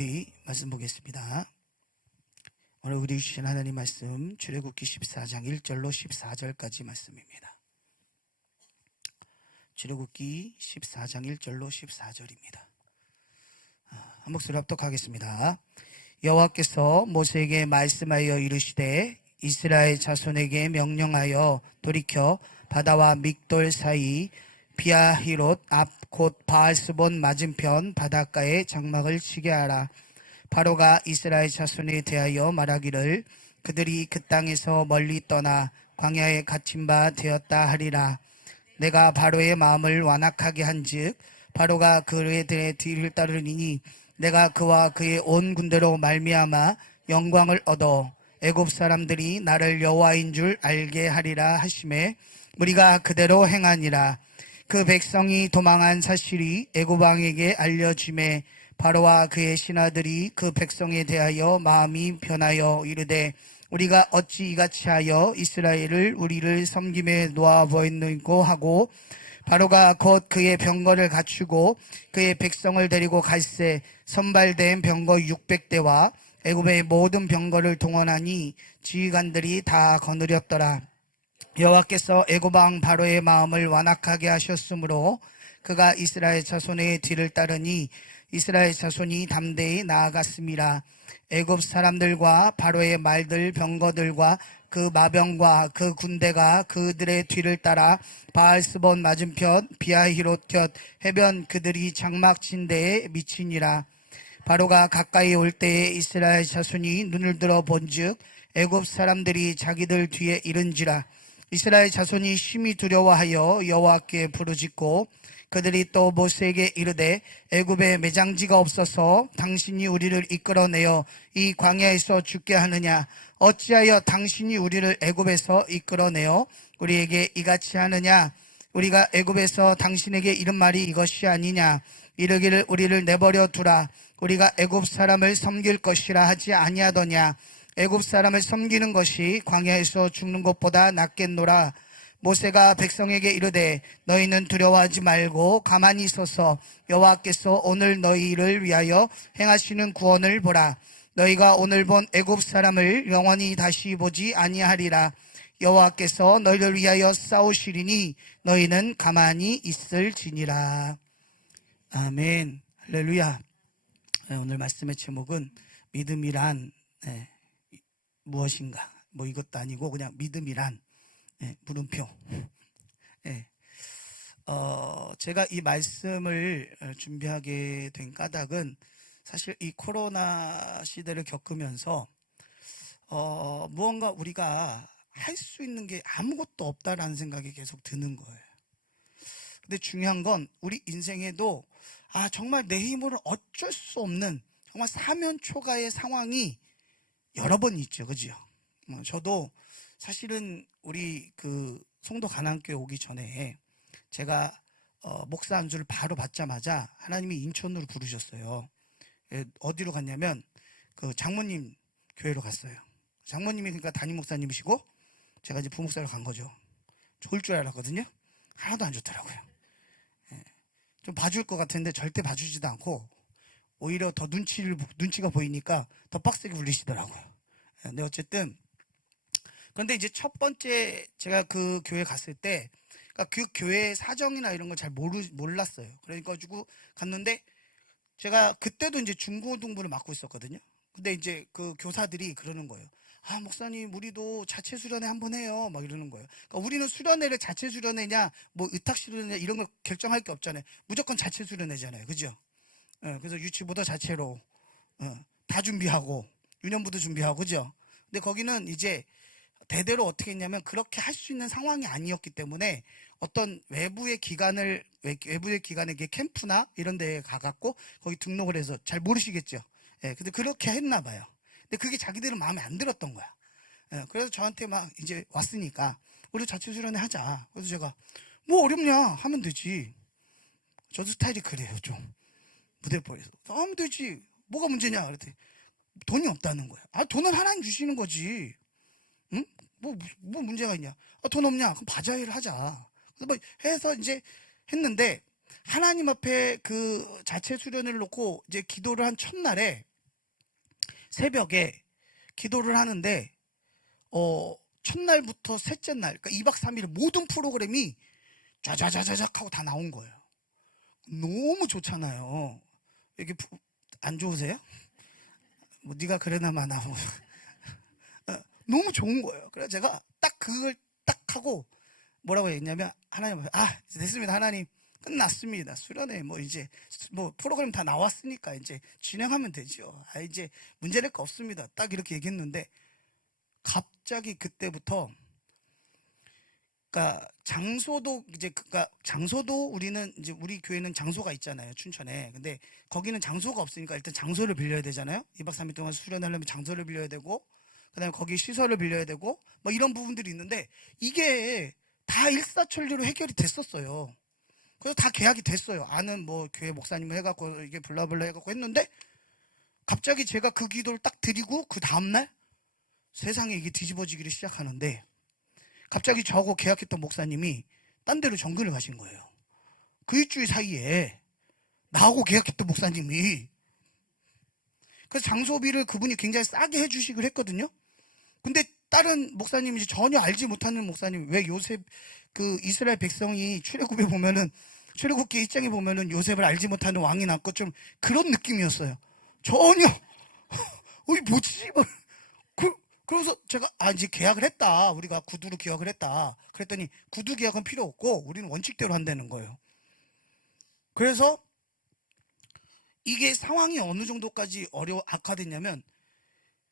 우리 말씀 보겠습니다. 오늘 우리 주신 하나님 말씀 출애굽기 14장 1절로 14절까지 말씀입니다. 출애굽기 14장 1절로 14절입니다. 한 목소리 합독하겠습니다. 여호와께서 모세에게 말씀하여 이르시되 이스라엘 자손에게 명령하여 돌이켜 바다와 믹돌 사이 비아히롯 앞 곧 바알스본 맞은편 바닷가에 장막을 치게 하라. 바로가 이스라엘 자손에 대하여 말하기를 그들이 그 땅에서 멀리 떠나 광야에 갇힌 바 되었다 하리라. 내가 바로의 마음을 완악하게 한즉 바로가 그들의 뒤를 따르리니 내가 그와 그의 온 군대로 말미암아 영광을 얻어 애굽 사람들이 나를 여호와인 줄 알게 하리라 하시매 우리가 그대로 행하니라. 그 백성이 도망한 사실이 애굽 왕에게 알려지매 바로와 그의 신하들이 그 백성에 대하여 마음이 변하여 이르되 우리가 어찌 이같이 하여 이스라엘을 우리를 섬김에 놓아보았는고 하고 바로가 곧 그의 병거를 갖추고 그의 백성을 데리고 갈새 선발된 병거 600대와 애굽의 모든 병거를 동원하니 지휘관들이 다 거느렸더라. 여호와께서 애굽 왕 바로의 마음을 완악하게 하셨으므로 그가 이스라엘 자손의 뒤를 따르니 이스라엘 자손이 담대히 나아갔습니다. 애굽 사람들과 바로의 말들 병거들과 그 마병과 그 군대가 그들의 뒤를 따라 바알스본 맞은편 비아히롯 곁 해변 그들이 장막 친 데에 미치니라. 바로가 가까이 올 때에 이스라엘 자손이 눈을 들어 본즉 애굽 사람들이 자기들 뒤에 이른지라. 이스라엘 자손이 심히 두려워하여 여호와께 부르짖고 그들이 또 모세에게 이르되 애굽에 매장지가 없어서 당신이 우리를 이끌어내어 이 광야에서 죽게 하느냐. 어찌하여 당신이 우리를 애굽에서 이끌어내어 우리에게 이같이 하느냐. 우리가 애굽에서 당신에게 이른 말이 이것이 아니냐. 이르기를 우리를 내버려 두라. 우리가 애굽 사람을 섬길 것이라 하지 아니하더냐. 애굽 사람을 섬기는 것이 광야에서 죽는 것보다 낫겠노라. 모세가 백성에게 이르되 너희는 두려워하지 말고 가만히 있어서 여호와께서 오늘 너희를 위하여 행하시는 구원을 보라. 너희가 오늘 본 애굽 사람을 영원히 다시 보지 아니하리라. 여호와께서 너희를 위하여 싸우시리니 너희는 가만히 있을지니라. 아멘. 할렐루야. 오늘 말씀의 제목은 믿음이란 무엇인가? 뭐 이것도 아니고 그냥 믿음이란 물음표. 제가 이 말씀을 준비하게 된 까닭은 사실 이 코로나 시대를 겪으면서 무언가 우리가 할 수 있는 게 아무것도 없다라는 생각이 계속 드는 거예요. 근데 중요한 건 우리 인생에도 정말 내 힘으로는 어쩔 수 없는 정말 사면초가의 상황이 여러 번 있죠. 그죠? 저도 사실은 우리 그 송도 가나안교회 오기 전에 제가 목사 안수를 바로 받자마자 하나님이 인천으로 부르셨어요. 어디로 갔냐면 그 장모님 교회로 갔어요. 장모님이 그러니까 담임 목사님이시고 제가 이제 부목사로 간 거죠. 좋을 줄 알았거든요. 하나도 안 좋더라고요. 좀 봐줄 것 같은데 절대 봐주지도 않고 오히려 더 눈치가 보이니까 더 빡세게 굴리시더라고요. 근데 어쨌든 그런데 이제 첫 번째 제가 그 교회 갔을 때 그러니까 그 교회 사정이나 이런 걸 잘 몰랐어요. 그러니까 가지고 갔는데 제가 그때도 이제 중고등부를 맡고 있었거든요. 근데 이제 그 교사들이 그러는 거예요. 목사님 우리도 자체 수련회 한번 해요. 막 이러는 거예요. 그러니까 우리는 수련회를 자체 수련회냐 뭐 의탁 수련회 이런 걸 결정할 게 없잖아요. 무조건 자체 수련회잖아요. 그죠? 그래서 유치부도 자체로 다 준비하고 유년부도 준비하고 그죠? 근데 거기는 이제 대대로 어떻게 했냐면 그렇게 할 수 있는 상황이 아니었기 때문에 어떤 외부의 기관에 캠프나 이런 데에 가갖고 거기 등록을 해서 잘 모르시겠죠? 근데 그렇게 했나 봐요. 근데 그게 자기들은 마음에 안 들었던 거야. 그래서 저한테 막 이제 왔으니까 우리 자체 수련회 하자. 그래서 제가 뭐 어렵냐 하면 되지. 저도 스타일이 그래요 좀. 무대포에서 하면 되지. 뭐가 문제냐 그랬더니 돈이 없다는 거야. 돈은 하나님 주시는 거지. 응? 뭐 문제가 있냐? 돈 없냐? 그럼 바자회를 하자. 그래서 뭐 해서 이제 했는데 하나님 앞에 그 자체 수련회를 놓고 이제 기도를 한 첫날에 새벽에 기도를 하는데 첫날부터 셋째 날, 그러니까 2박 3일 모든 프로그램이 좌좌좌좌작 하고 다 나온 거예요. 너무 좋잖아요. 이게 안 좋으세요? 뭐 네가 그래나마 나오고 너무 좋은 거예요. 그래서 제가 딱 그걸 딱 하고 뭐라고 했냐면, 하나님, 됐습니다. 하나님, 끝났습니다. 수련회 이제 프로그램 다 나왔으니까 이제 진행하면 되죠. 이제 문제될 거 없습니다. 딱 이렇게 얘기했는데 갑자기 그때부터, 그러니까 장소도 우리는 이제 우리 교회는 장소가 있잖아요, 춘천에. 근데 거기는 장소가 없으니까 일단 장소를 빌려야 되잖아요. 2박 3일 동안 수련하려면 장소를 빌려야 되고, 그다음에 거기 시설을 빌려야 되고, 이런 부분들이 있는데 이게 다 일사천리로 해결이 됐었어요. 그래서 다 계약이 됐어요. 아는 교회 목사님을 해갖고 이게 블라블라 해갖고 했는데, 갑자기 제가 그 기도를 딱 드리고 그 다음날 세상에 이게 뒤집어지기를 시작하는데, 갑자기 저하고 계약했던 목사님이 딴 데로 정근을 가신 거예요. 그 일주일 사이에 나하고 계약했던 목사님이. 그래서 장소비를 그분이 굉장히 싸게 해주시기로 했거든요. 근데 다른 목사님이 전혀 알지 못하는 목사님, 왜 요셉, 이스라엘 백성이 출애굽에 보면은, 출애굽기 1장에 보면은 요셉을 알지 못하는 왕이 났고 좀 그런 느낌이었어요. 전혀 뭐지? 그래서 제가 이제 계약을 했다. 우리가 구두로 계약을 했다. 그랬더니 구두 계약은 필요 없고 우리는 원칙대로 한다는 거예요. 그래서 이게 상황이 어느 정도까지 악화됐냐면,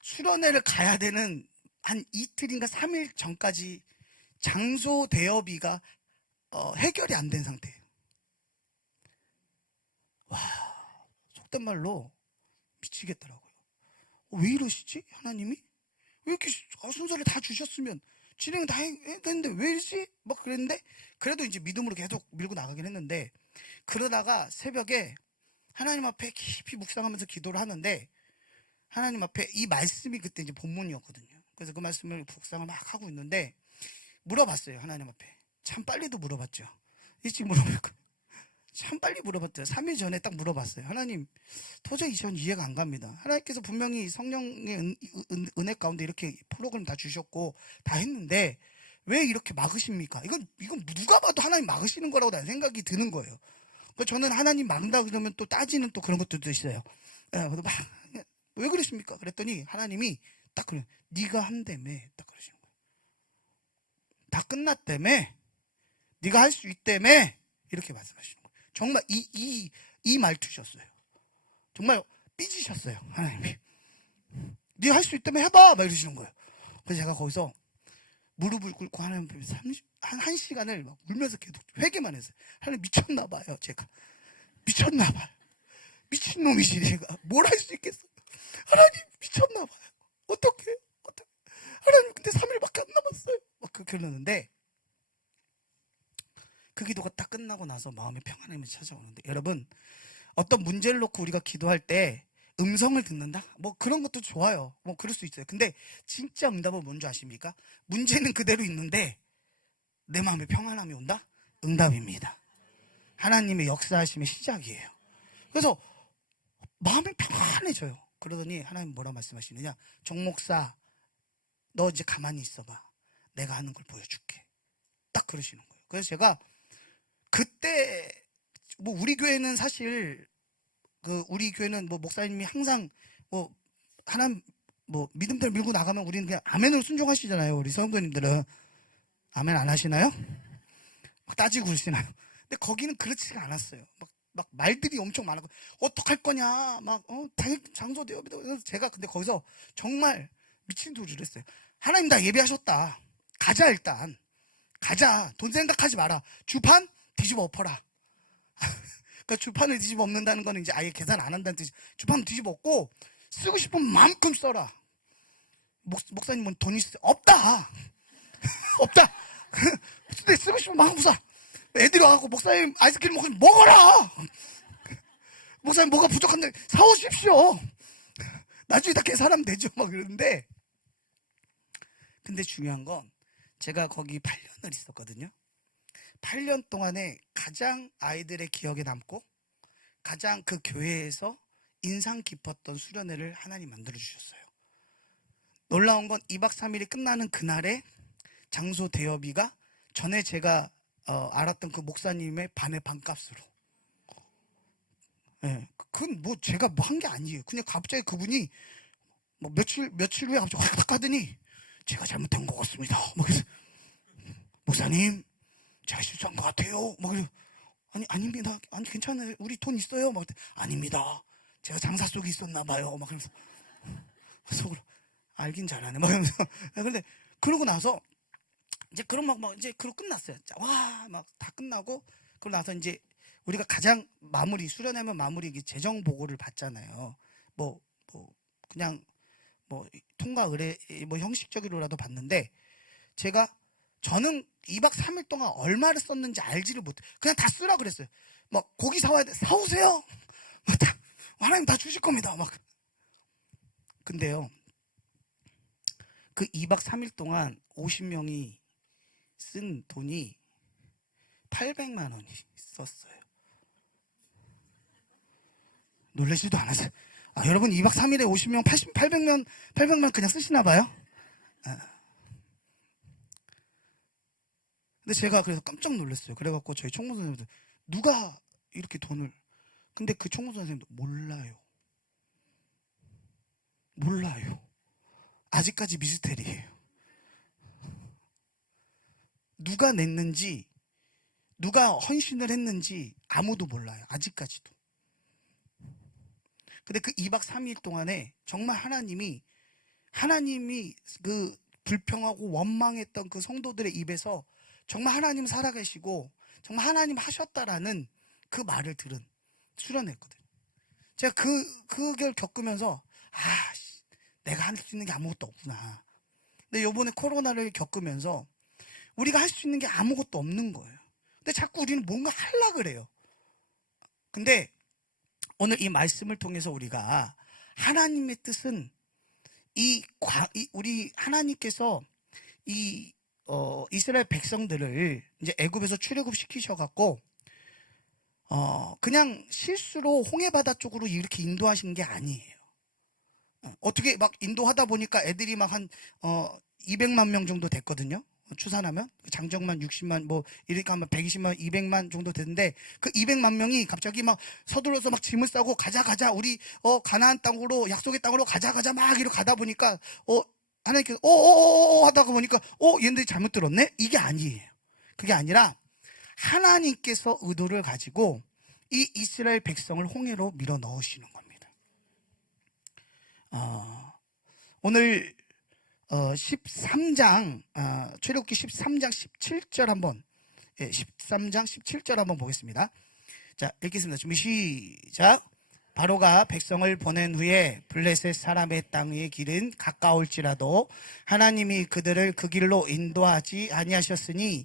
수련회를 가야 되는 한 이틀인가 3일 전까지 장소 대여비가 해결이 안 된 상태예요. 와, 속된 말로 미치겠더라고요. 왜 이러시지? 하나님이? 왜 이렇게 순서를 다 주셨으면 진행 다 해야 되는데 왜 이러지? 그랬는데, 그래도 이제 믿음으로 계속 밀고 나가긴 했는데, 그러다가 새벽에 하나님 앞에 깊이 묵상하면서 기도를 하는데, 하나님 앞에 이 말씀이 그때 이제 본문이었거든요. 그래서 그 말씀을 묵상을 막 하고 있는데 물어봤어요. 하나님 앞에. 참 빨리도 물어봤죠. 일찍 물어볼까? 참 빨리 물어봤죠. 3일 전에 딱 물어봤어요. 하나님, 도저히 전 이해가 안 갑니다. 하나님께서 분명히 성령의 은혜 가운데 이렇게 프로그램 다 주셨고 다 했는데 왜 이렇게 막으십니까? 이건 누가 봐도 하나님 막으시는 거라고 나는 생각이 드는 거예요. 저는 하나님 막는다 그러면 또 따지는 또 그런 것들도 있어요. 그래서 왜 그러십니까? 그랬더니 하나님이 딱 그래, 네가 한다며, 딱 그러시는 거예요. 다 끝났다며, 네가 할 수 있다며, 이렇게 말씀하시는 거예요. 정말 이 말투셨어요. 정말 삐지셨어요, 하나님이. 네가 할 수 있다며 해봐, 막 이러시는 거예요. 그래서 제가 거기서 무릎을 꿇고 하나님 앞에 한 시간을 막 울면서 계속 회개만 했어요. 하나님 미쳤나 봐요, 제가. 미쳤나 봐요. 미친놈이지, 제가. 뭘 할 수 있겠어요. 하나님 미쳤나 봐요. 어떡해? 하나님 근데 3일밖에 안 남았어요. 막 그렇게 그러는데, 그 기도가 딱 끝나고 나서 마음의 평안함이 찾아오는데, 여러분, 어떤 문제를 놓고 우리가 기도할 때 음성을 듣는다? 그런 것도 좋아요. 그럴 수 있어요. 근데 진짜 응답은 뭔지 아십니까? 문제는 그대로 있는데 내 마음에 평안함이 온다? 응답입니다. 하나님의 역사하심의 시작이에요. 그래서 마음이 평안해져요. 그러더니 하나님 뭐라 말씀하시느냐? 정 목사, 너 이제 가만히 있어봐. 내가 하는 걸 보여줄게. 딱 그러시는 거예요. 그래서 제가 그때 우리 교회는 사실 우리 교회는 목사님이 항상 하나님 믿음대로 밀고 나가면 우리는 그냥 아멘으로 순종하시잖아요. 우리 성도님들은 아멘 안 하시나요? 막 따지고 그러시나요? 근데 거기는 그렇지가 않았어요. 막 말들이 엄청 많았고, 어떡할 거냐, 장소 대여비다. 그래서 제가 근데 거기서 정말 미친 소리를 했어요. 하나님 다 예비하셨다. 가자, 일단. 가자. 돈 생각하지 마라. 주판 뒤집어 엎어라. 그러니까 주판을 뒤집어 엎는다는 거는 이제 아예 계산 안 한다는 뜻이. 주판 뒤집어 엎고 쓰고 싶은 만큼 써라. 목사님은 돈 있어요? 없다. 없다. 근데 쓰고 싶은 만큼 써. 애들이 와갖고 목사님 아이스크림 먹어라. 목사님 뭐가 부족한데 사오십시오. 나중에 다 계산하면 되죠. 막 그러는데, 근데 중요한 건 제가 거기 8년을 있었거든요. 8년 동안에 가장 아이들의 기억에 남고 가장 그 교회에서 인상 깊었던 수련회를 하나님 만들어주셨어요. 놀라운 건 2박 3일이 끝나는 그날에 장소 대여비가 전에 제가 알았던 그 목사님의 반의 반값으로. 예, 그건 뭐 제가 뭐 한 게 아니에요. 그냥 갑자기 그분이 뭐 며칠 후에 갑자기 확 하더니 제가 잘못한 것 같습니다. 뭐 그래서 목사님 제가 실수한 것 같아요. 뭐 그래서 아니 아닙니다. 아니 괜찮아요. 우리 돈 있어요. 막 아닙니다. 제가 장사 속에 있었나 봐요. 막 그러면서 속으로 알긴 잘하네. 막 이러면서 근데 그러고 나서 이제 그런 막 이제 그러고 끝났어요. 와 막 다 끝나고 그러고 나서 이제 우리가 가장 마무리 수련하면 마무리 재정 보고를 받잖아요. 뭐 그냥 뭐 통과 의뢰 뭐 형식적으로라도 받는데 저는 2박 3일 동안 얼마를 썼는지 알지를 못해. 그냥 다 쓰라 그랬어요. 막 고기 사와야 돼. 사오세요. 하나님 다 주실 겁니다. 막 근데요. 그 2박 3일 동안 50명이 쓴 돈이 800만 원이 썼어요. 놀라지도 않았어요. 여러분 2박 3일에 50명 800만 그냥 쓰시나 봐요. 근데 제가 그래서 깜짝 놀랐어요. 그래갖고 저희 총무 선생님들 누가 이렇게 돈을 근데 그 총무 선생님도 몰라요. 아직까지 미스테리예요. 누가 냈는지 누가 헌신을 했는지 아무도 몰라요. 아직까지도. 근데 그 2박 3일 동안에 정말 하나님이 그 불평하고 원망했던 그 성도들의 입에서 정말 하나님 살아계시고 정말 하나님 하셨다라는 그 말을 들은 수련했거든요. 제가 그걸 겪으면서 내가 할 수 있는 게 아무것도 없구나. 근데 요번에 코로나를 겪으면서 우리가 할 수 있는 게 아무것도 없는 거예요. 근데 자꾸 우리는 뭔가 하려고 그래요. 근데 오늘 이 말씀을 통해서 우리가 하나님의 뜻은 우리 하나님께서 이스라엘 백성들을 이제 애굽에서 출애굽 시키셔갖고 그냥 실수로 홍해바다 쪽으로 이렇게 인도하신 게 아니에요. 어떻게 막 인도하다 보니까 애들이 막 한 200만 명 정도 됐거든요. 추산하면 장정만 60만 뭐 이렇게 하면 120만 200만 정도 되는데 그 200만 명이 갑자기 막 서둘러서 막 짐을 싸고 가자 우리 가나안 땅으로 약속의 땅으로 가자 막 이렇게 가다 보니까 하나님께서 하다가 보니까 얘네들이 잘못 들었네. 이게 아니에요. 그게 아니라 하나님께서 의도를 가지고 이 이스라엘 백성을 홍해로 밀어 넣으시는 겁니다. 오늘 13장 출애굽기 13장 17절 한번 13장 17절 한번 보겠습니다. 자, 읽겠습니다. 준비 시작. 바로가 백성을 보낸 후에 블레셋 사람의 땅의 길은 가까울지라도 하나님이 그들을 그 길로 인도하지 아니하셨으니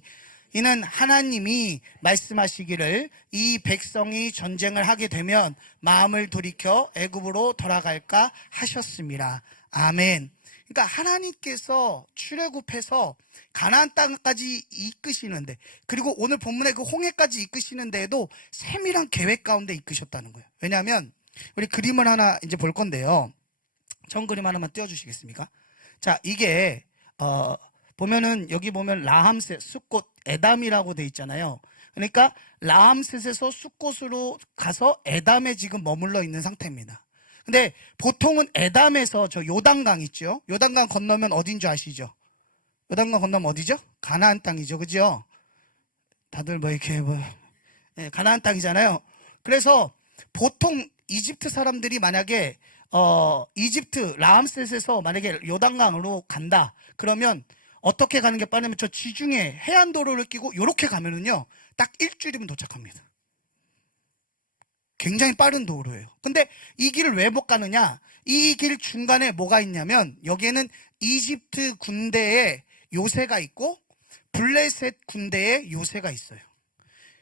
이는 하나님이 말씀하시기를 이 백성이 전쟁을 하게 되면 마음을 돌이켜 애굽으로 돌아갈까 하셨습니다. 아멘. 그러니까 하나님께서 출애굽해서 가나안 땅까지 이끄시는데 그리고 오늘 본문의 그 홍해까지 이끄시는데도 세밀한 계획 가운데 이끄셨다는 거예요. 왜냐하면 우리 그림을 하나 이제 볼 건데요. 전 그림 하나만 띄워주시겠습니까? 자, 이게 보면은 여기 보면 라함셋, 숫꽃, 에담이라고 돼 있잖아요. 그러니까 라함셋에서 숫꽃으로 가서 에담에 지금 머물러 있는 상태입니다. 근데 보통은 에담에서 저 요단강 있죠? 요단강 건너면 어딘 줄 아시죠? 요단강 건너면 어디죠? 가나안 땅이죠. 그죠? 다들 뭐 이렇게 가나안 땅이잖아요. 그래서 보통 이집트 사람들이 만약에 이집트 라함셋에서 만약에 요단강으로 간다. 그러면 어떻게 가는 게 빠르냐면 저 지중해 해안도로를 끼고 요렇게 가면은요. 딱 일주일이면 도착합니다. 굉장히 빠른 도로예요. 근데 이 길을 왜 못 가느냐? 이 길 중간에 뭐가 있냐면 여기에는 이집트 군대의 요새가 있고 블레셋 군대의 요새가 있어요.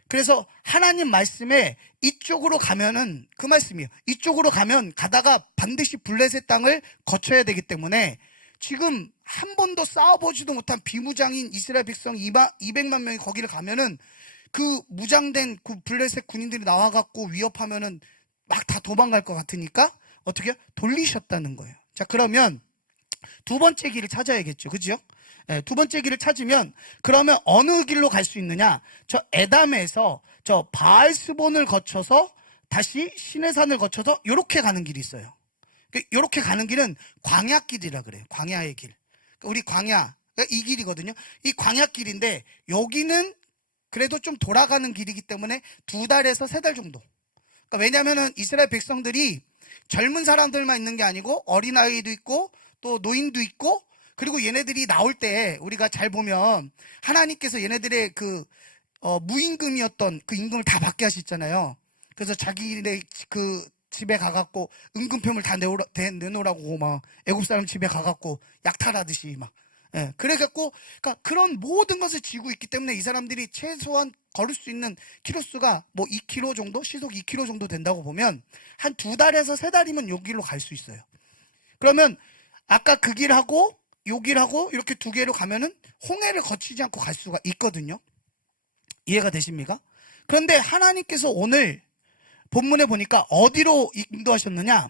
그래서 하나님 말씀에 이쪽으로 가면은 그 말씀이에요. 이쪽으로 가면 가다가 반드시 블레셋 땅을 거쳐야 되기 때문에 지금 한 번도 싸워보지도 못한 비무장인 이스라엘 백성 200만 명이 거기를 가면은 그 무장된 그 블레셋 군인들이 나와갖고 위협하면은 막 다 도망갈 것 같으니까 어떻게 돌리셨다는 거예요. 자, 그러면 두 번째 길을 찾아야겠죠. 그죠? 예, 두 번째 길을 찾으면 그러면 어느 길로 갈 수 있느냐? 저 에담에서 저 바알스본을 거쳐서 다시 시내산을 거쳐서 요렇게 가는 길이 있어요. 요렇게 가는 길은 광야길이라 그래요. 광야의 길. 우리 광야, 이 길이거든요. 이 광야길인데 여기는 그래도 좀 돌아가는 길이기 때문에 2달에서 3달 정도. 그러니까 왜냐면은 이스라엘 백성들이 젊은 사람들만 있는 게 아니고 어린아이도 있고 또 노인도 있고, 그리고 얘네들이 나올 때 우리가 잘 보면 하나님께서 얘네들의 그 무임금이었던 그 임금을 다 받게 하셨잖아요. 그래서 자기네 그 집에 가갖고 은근표물 다 내놓으라고 막 애굽 사람 집에 가갖고 약탈하듯이 막. 예, 그래갖고 그러니까 그런 모든 것을 지고 있기 때문에 이 사람들이 최소한 걸을 수 있는 키로수가 뭐 2km 정도, 시속 2km 정도 된다고 보면 한 2달에서 3달이면 요 길로 갈 수 있어요. 그러면 아까 그 길하고 요 길하고 이렇게 두 개로 가면은 홍해를 거치지 않고 갈 수가 있거든요. 이해가 되십니까? 그런데 하나님께서 오늘 본문에 보니까 어디로 인도하셨느냐?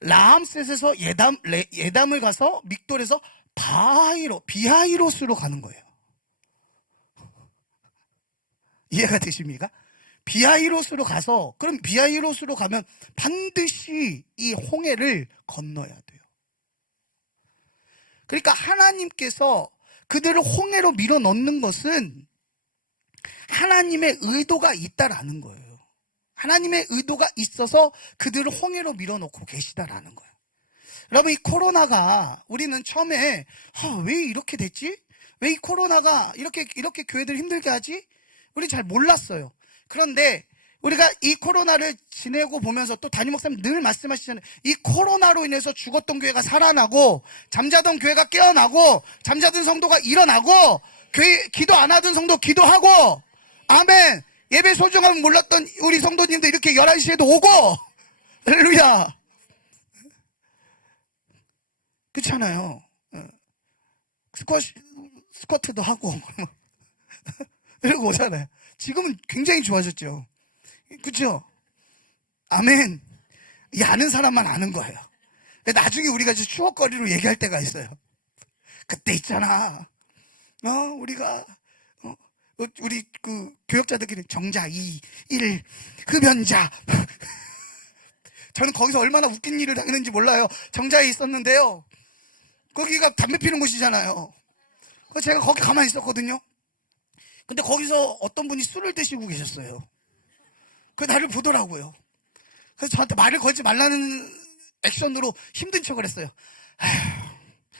라암셋에서 예담을 가서 믹돌에서 비하이로스로 가는 거예요. 이해가 되십니까? 비하이로스로 가서, 그럼 비하이로스로 가면 반드시 이 홍해를 건너야 돼요. 그러니까 하나님께서 그들을 홍해로 밀어 넣는 것은 하나님의 의도가 있다라는 거예요. 하나님의 의도가 있어서 그들을 홍해로 밀어 넣고 계시다라는 거예요. 여러분, 이 코로나가 우리는 처음에 왜 이렇게 됐지? 왜 이 코로나가 이렇게 교회들 힘들게 하지? 우리 잘 몰랐어요. 그런데 우리가 이 코로나를 지내고 보면서 또 담임 목사님 늘 말씀하시잖아요. 이 코로나로 인해서 죽었던 교회가 살아나고, 잠자던 교회가 깨어나고, 잠자던 성도가 일어나고, 교회 기도 안 하던 성도 기도하고, 아멘. 예배 소중함을 몰랐던 우리 성도님들 이렇게 11시에도 오고, 할렐루야. 그렇잖아요. 스쿼트도 하고 이러고 오잖아요. 지금은 굉장히 좋아졌죠. 그렇죠? 아멘. 이 아는 사람만 아는 거예요. 나중에 우리가 추억거리로 얘기할 때가 있어요. 그때 있잖아. 우리가 우리 그 교역자들끼리 정자 2, 1, 흡연자. 저는 거기서 얼마나 웃긴 일을 당했는지 몰라요. 정자에 있었는데요. 거기가 담배 피는 곳이잖아요. 그래서 제가 거기 가만히 있었거든요. 근데 거기서 어떤 분이 술을 드시고 계셨어요. 그래서 나를 보더라고요. 그래서 저한테 말을 걸지 말라는 액션으로 힘든 척을 했어요.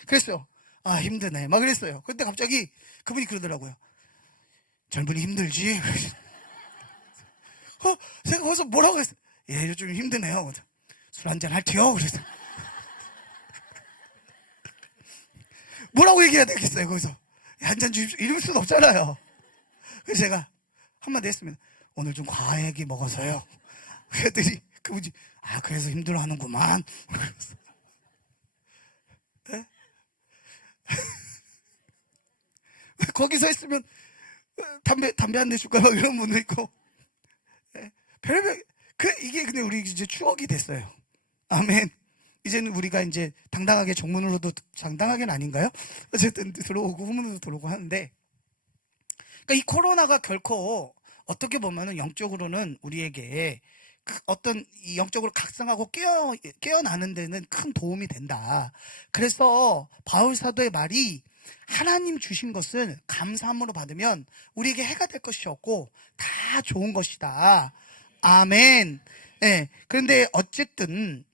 그랬어요. 힘드네. 막 그랬어요. 근데 갑자기 그분이 그러더라고요. 젊은이 힘들지? 제가 거기서 뭐라고 했어요? 예, 요즘 힘드네요. 술 한잔 할게요. 그래서 뭐라고 얘기해야 되겠어요, 거기서. 한잔 주십시오. 이럴 수는 없잖아요. 그래서 제가 한마디 했습니다. 오늘 좀 과하게 먹어서요. 그랬더니 그분이, 그래서 힘들어 하는구만. 네? 거기서 했으면 담배 한 대 줄까? 막 이런 분도 있고. 네? 별별, 이게 근데 우리 이제 추억이 됐어요. 아멘. 이제는 우리가 이제 당당하게 정문으로도, 당당하게는 아닌가요? 어쨌든 들어오고 후문으로 들어오고 하는데, 그러니까 이 코로나가 결코 어떻게 보면은 영적으로는 우리에게 어떤 이 영적으로 각성하고 깨어나는 데는 큰 도움이 된다. 그래서 바울 사도의 말이 하나님 주신 것을 감사함으로 받으면 우리에게 해가 될 것이 없고 다 좋은 것이다. 아멘. 네. 그런데 어쨌든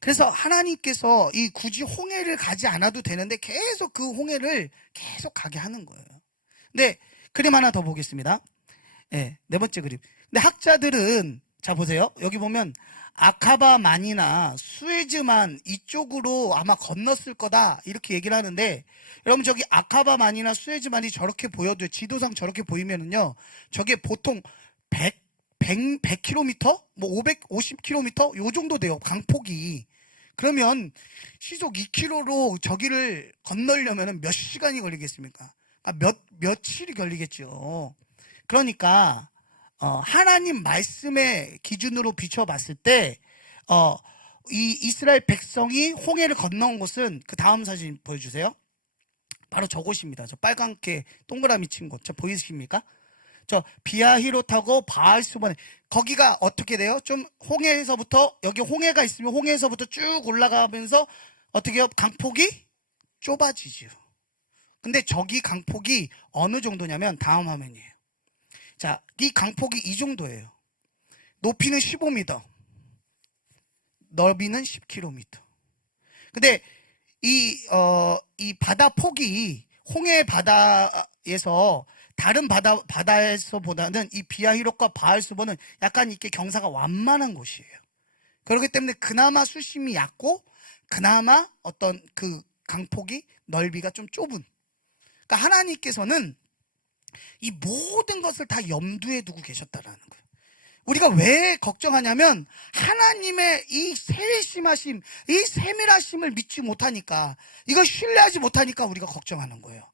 그래서 하나님께서 이 굳이 홍해를 가지 않아도 되는데 계속 그 홍해를 계속 가게 하는 거예요. 근데 그림 하나 더 보겠습니다. 네, 네 번째 그림. 근데 학자들은, 자 보세요. 여기 보면 아카바만이나 수에즈만 이쪽으로 아마 건넜을 거다 이렇게 얘기를 하는데, 여러분 저기 아카바만이나 수에즈만이 저렇게 보여도, 지도상 저렇게 보이면은요, 저게 보통 100km? 뭐 550km? 요 정도 돼요, 강폭이. 그러면 시속 2km로 저기를 건너려면 몇 시간이 걸리겠습니까? 며칠이 걸리겠죠. 그러니까 하나님 말씀의 기준으로 비춰봤을 때, 이 이스라엘 백성이 홍해를 건너온 곳은 그 다음 사진 보여주세요. 바로 저곳입니다. 저 빨갛게 동그라미 친 곳. 저 보이십니까? 저 비아히롯하고 바알수본, 거기가 어떻게 돼요? 좀 홍해에서부터, 여기 홍해가 있으면 홍해에서부터 쭉 올라가면서 어떻게 해요? 강폭이 좁아지죠. 근데 저기 강폭이 어느 정도냐면 다음 화면이에요. 자, 이 강폭이 이 정도예요. 높이는 15m, 넓이는 10km. 근데 이 바다 폭이 홍해 바다에서 다른 바다에서보다는 이 비아히롯과 바알수본은 약간 이렇게 경사가 완만한 곳이에요. 그렇기 때문에 그나마 수심이 얕고 그나마 어떤 그 강폭이 넓이가 좀 좁은. 그러니까 하나님께서는 이 모든 것을 다 염두에 두고 계셨다라는 거예요. 우리가 왜 걱정하냐면 하나님의 이 세심하심, 이 세밀하심을 믿지 못하니까, 이걸 신뢰하지 못하니까 우리가 걱정하는 거예요.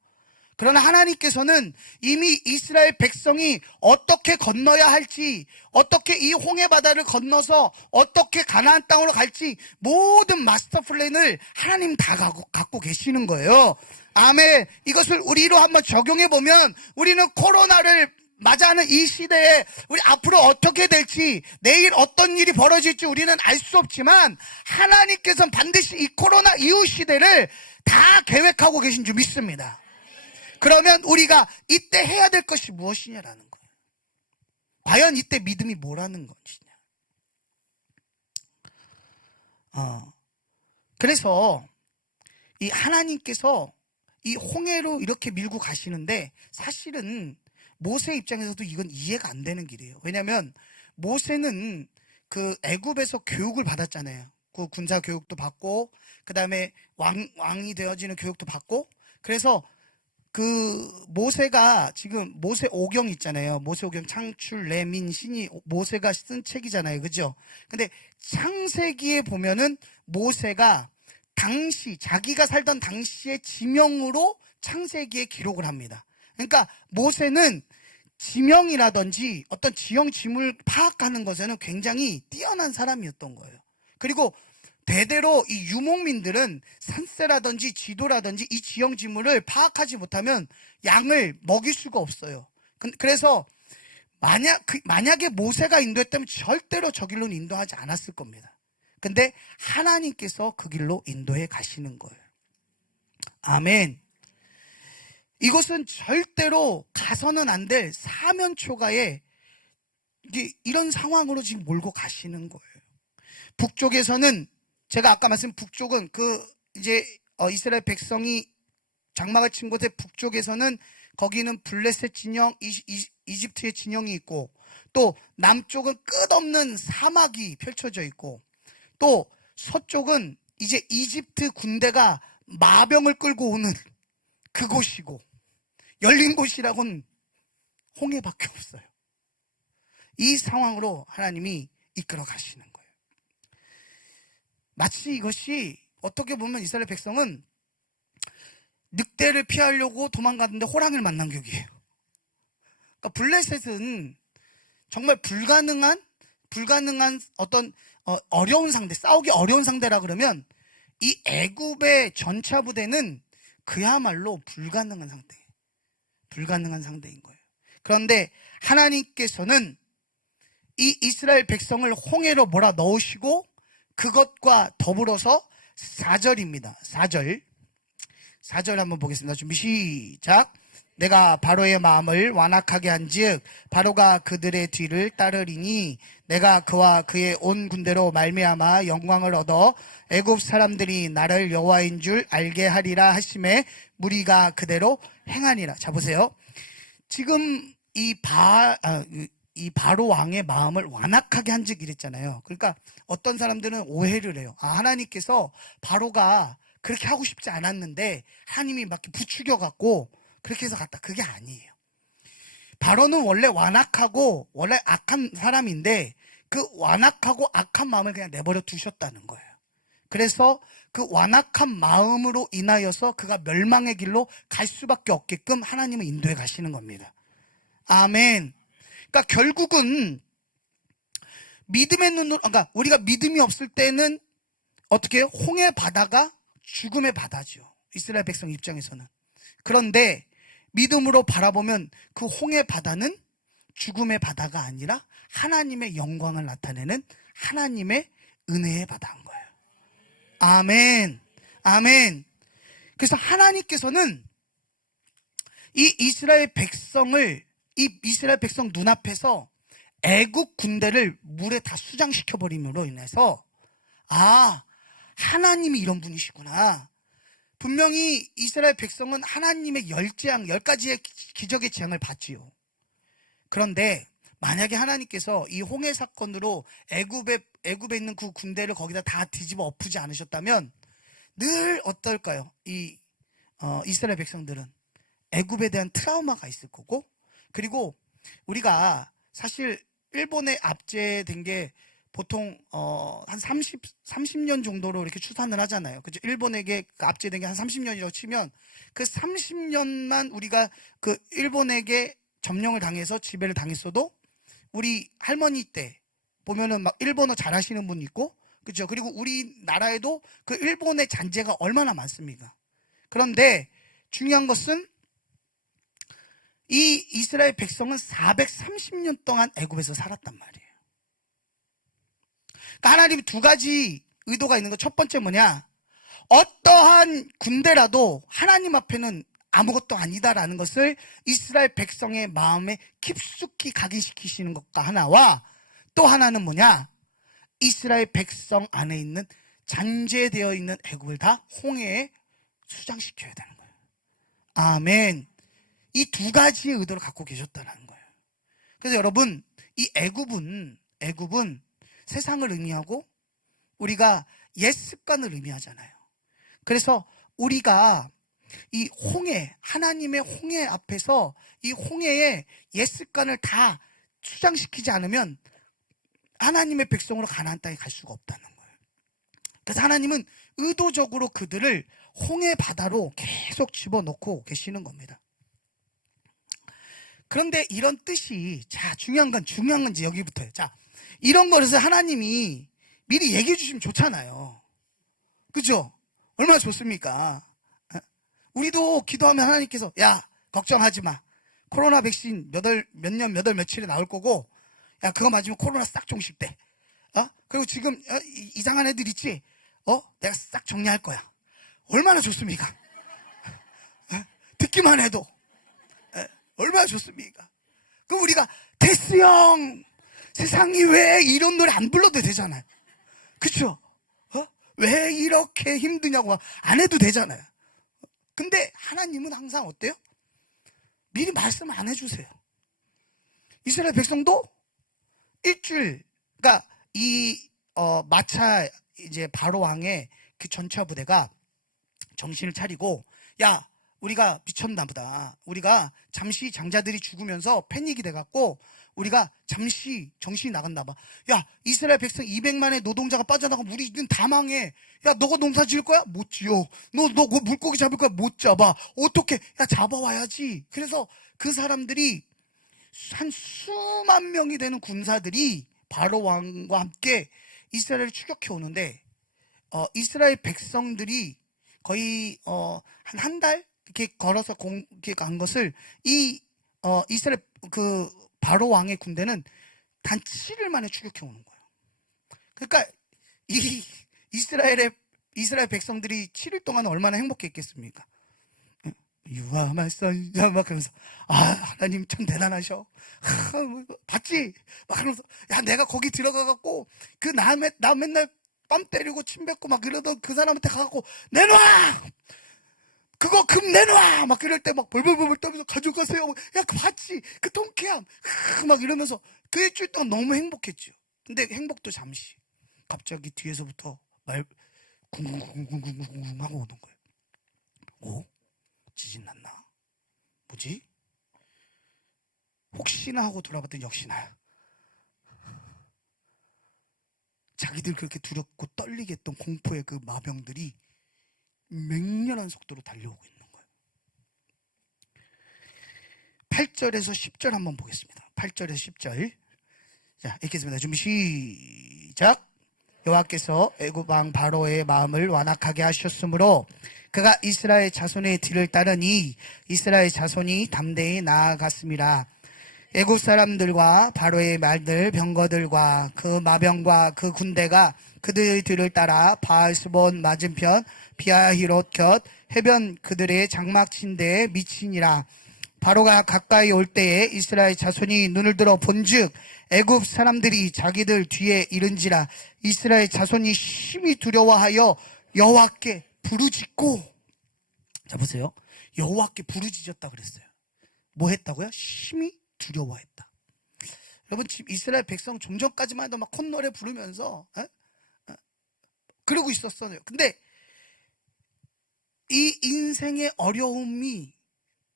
그러나 하나님께서는 이미 이스라엘 백성이 어떻게 건너야 할지, 어떻게 이 홍해 바다를 건너서 어떻게 가나안 땅으로 갈지 모든 마스터 플랜을 하나님 다 갖고 계시는 거예요. 아멘. 이것을 우리로 한번 적용해 보면 우리는 코로나를 맞이하는 이 시대에 우리 앞으로 어떻게 될지, 내일 어떤 일이 벌어질지 우리는 알 수 없지만 하나님께서는 반드시 이 코로나 이후 시대를 다 계획하고 계신 줄 믿습니다. 그러면 우리가 이때 해야 될 것이 무엇이냐라는 거예요. 과연 이때 믿음이 뭐라는 것이냐. 그래서 이 하나님께서 이 홍해로 이렇게 밀고 가시는데, 사실은 모세 입장에서도 이건 이해가 안 되는 길이에요. 왜냐하면 모세는 그 애굽에서 교육을 받았잖아요. 그 군사 교육도 받고, 그 다음에 왕이 되어지는 교육도 받고, 그래서 그 모세가 지금 모세오경 있잖아요. 모세오경 창출, 레민, 신이 모세가 쓴 책이잖아요. 그죠? 근데 창세기에 보면은 모세가 당시, 자기가 살던 당시의 지명으로 창세기에 기록을 합니다. 그러니까 모세는 지명이라든지 어떤 지형 지물 파악하는 것에는 굉장히 뛰어난 사람이었던 거예요. 그리고 대대로 이 유목민들은 산세라든지 지도라든지 이 지형 지물을 파악하지 못하면 양을 먹일 수가 없어요. 그래서 만약에 모세가 인도했다면 절대로 저 길로는 인도하지 않았을 겁니다. 근데 하나님께서 그 길로 인도해 가시는 거예요. 아멘. 이것은 절대로 가서는 안 될 사면 초가에 이런 상황으로 지금 몰고 가시는 거예요. 북쪽에서는, 제가 아까 말씀 북쪽은 이스라엘 백성이 장막을 친 곳의 북쪽에서는 거기는 블레셋 진영, 이집트의 진영이 있고, 또 남쪽은 끝없는 사막이 펼쳐져 있고, 또 서쪽은 이제 이집트 군대가 마병을 끌고 오는 그곳이고, 열린 곳이라고는 홍해밖에 없어요. 이 상황으로 하나님이 이끌어 가시는 거예요. 마치 이것이 어떻게 보면 이스라엘 백성은 늑대를 피하려고 도망갔는데 호랑이를 만난 격이에요. 그러니까 블레셋은 정말 불가능한 어떤 어려운 상대, 싸우기 어려운 상대라 그러면 이 애굽의 전차 부대는 그야말로 불가능한 상대인 거예요. 그런데 하나님께서는 이 이스라엘 백성을 홍해로 몰아 넣으시고, 그것과 더불어서 4절입니다. 4절 한번 보겠습니다. 준비 시작. 내가 바로의 마음을 완악하게 한즉 바로가 그들의 뒤를 따르리니 내가 그와 그의 온 군대로 말미암아 영광을 얻어 애굽 사람들이 나를 여호와인 줄 알게 하리라 하심에 무리가 그대로 행하니라. 자, 보세요. 지금 이 바로 왕의 마음을 완악하게 한즉 이랬잖아요. 그러니까 어떤 사람들은 오해를 해요. 하나님께서 바로가 그렇게 하고 싶지 않았는데 하나님이 막 부추겨갖고 그렇게 해서 갔다. 그게 아니에요. 바로는 원래 완악하고 원래 악한 사람인데 그 완악하고 악한 마음을 그냥 내버려 두셨다는 거예요. 그래서 그 완악한 마음으로 인하여서 그가 멸망의 길로 갈 수밖에 없게끔 하나님은 인도해 가시는 겁니다. 아멘. 그러니까 결국은 믿음의 눈으로, 그러니까 우리가 믿음이 없을 때는 어떻게 해요? 홍해 바다가 죽음의 바다죠. 이스라엘 백성 입장에서는. 그런데 믿음으로 바라보면 그 홍해 바다는 죽음의 바다가 아니라 하나님의 영광을 나타내는 하나님의 은혜의 바다인 거예요. 아멘. 아멘. 그래서 하나님께서는 이 이스라엘 백성 눈앞에서 애국 군대를 물에 다 수장시켜 버림으로 인해서 하나님이 이런 분이시구나. 분명히 이스라엘 백성은 하나님의 열 가지의 기적의 재앙을 받지요. 그런데 만약에 하나님께서 이 홍해 사건으로 애굽에 있는 그 군대를 거기다 다 뒤집어 엎으지 않으셨다면 늘 어떨까요? 이스라엘 백성들은 애굽에 대한 트라우마가 있을 거고, 그리고 우리가 사실 일본에 압제된 게 보통 한 30년 정도로 이렇게 추산을 하잖아요. 그죠? 일본에게 압제된 게 한 30년이라고 치면 그 30년만 우리가 그 일본에게 점령을 당해서 지배를 당했어도 우리 할머니 때 보면은 막 일본어 잘하시는 분 있고, 그죠? 그리고 우리나라에도 그 일본의 잔재가 얼마나 많습니까? 그런데 중요한 것은 이 이스라엘 백성은 430년 동안 애굽에서 살았단 말이에요. 그러니까 하나님이 두 가지 의도가 있는 거. 첫 번째 뭐냐? 어떠한 군대라도 하나님 앞에는 아무것도 아니다라는 것을 이스라엘 백성의 마음에 깊숙이 각인시키시는 것과 하나와, 또 하나는 뭐냐? 이스라엘 백성 안에 있는 잔재되어 있는 애굽을 다 홍해에 수장시켜야 되는 거예요. 아멘. 이 두 가지의 의도를 갖고 계셨다는 거예요. 그래서 여러분, 이 애굽은 세상을 의미하고 우리가 옛 습관을 의미하잖아요. 그래서 우리가 이 홍해, 하나님의 홍해 앞에서 이 홍해의 옛 습관을 다 수장시키지 않으면 하나님의 백성으로 가나안 땅에 갈 수가 없다는 거예요. 그래서 하나님은 의도적으로 그들을 홍해 바다로 계속 집어넣고 계시는 겁니다. 그런데 이런 뜻이, 중요한 건 이제 여기부터예요. 이런 거에서 하나님이 미리 얘기해 주시면 좋잖아요. 그죠? 얼마나 좋습니까? 우리도 기도하면 하나님께서, 야, 걱정하지 마. 코로나 백신 몇 년, 며칠에 나올 거고, 야, 그거 맞으면 코로나 싹 종식돼. 그리고 지금 이상한 애들 있지? 내가 싹 정리할 거야. 얼마나 좋습니까? 듣기만 해도 얼마나 좋습니까? 그럼 우리가 데스 형, 세상이 왜 이런 노래 안 불러도 되잖아요. 그쵸? 왜 이렇게 힘드냐고 안 해도 되잖아요. 근데 하나님은 항상 어때요? 미리 말씀 안 해주세요. 이스라엘 백성도 일주일, 그러니까 마차 이제 바로 왕의 그 전차 부대가 정신을 차리고, 야, 우리가 미쳤나 보다. 우리가 잠시 장자들이 죽으면서 패닉이 돼갖고 우리가 잠시 정신이 나갔나 봐. 야, 이스라엘 백성 200만의 노동자가 빠져나가면 우리는 다 망해. 야, 너가 농사 지을 거야? 못 지어. 너 물고기 잡을 거야? 못 잡아. 어떻게? 야, 잡아와야지. 그래서 그 사람들이 한 수만 명이 되는 군사들이 바로 왕과 함께 이스라엘을 추격해 오는데, 이스라엘 백성들이 거의 한 달 이렇게 걸어서 이렇게 간 것을 이스라엘 그 바로 왕의 군대는 단 7일 만에 추격해 오는 거예요. 그러니까 이 이스라엘 백성들이 7일 동안 얼마나 행복했겠습니까? 유아 말선 막 그러면서, 하나님 참 대단하셔. 봤지? 막 그러면서, 야, 내가 거기 들어가 갖고 나 맨날 뺨 때리고 침 뱉고 막 그러던 그 사람한테 가갖고 내놔! 그거 금 내놔! 막 그럴 때 막 벌벌벌 떨면서 가져가세요. 야, 봤지? 그 통쾌함. 막 이러면서 그 일주일 동안 너무 행복했죠. 근데 행복도 잠시. 갑자기 뒤에서부터 쿵쿵쿵쿵쿵쿵 하고 오는 거예요. 지진 났나? 뭐지? 혹시나 하고 돌아봤더니 역시 나야. 자기들 그렇게 두렵고 떨리게 했던 공포의 그 마병들이 맹렬한 속도로 달려오고 있는 거예요. 8절에서 10절 한번 보겠습니다. 8절에서 10절. 자, 읽겠습니다. 준비 시작. 여호와께서 애굽 왕 바로의 마음을 완악하게 하셨으므로 그가 이스라엘 자손의 뒤를 따르니 이스라엘 자손이 담대히 나아갔습니다. 애굽 사람들과 바로의 말들 병거들과 그 마병과 그 군대가 그들의 뒤를 따라 바알스본 맞은편 비아히롯 곁 해변 그들의 장막 침대에 미치니라. 바로가 가까이 올 때에 이스라엘 자손이 눈을 들어 본즉 애굽 사람들이 자기들 뒤에 이른지라. 이스라엘 자손이 심히 두려워하여 여호와께 부르짖고. 자, 보세요. 여호와께 부르짖었다 그랬어요. 뭐 했다고요? 심히 두려워했다. 여러분, 지금 이스라엘 백성 좀 전까지만 해도 막 콧노래 부르면서 그러고 있었어요. 근데 이 인생의 어려움이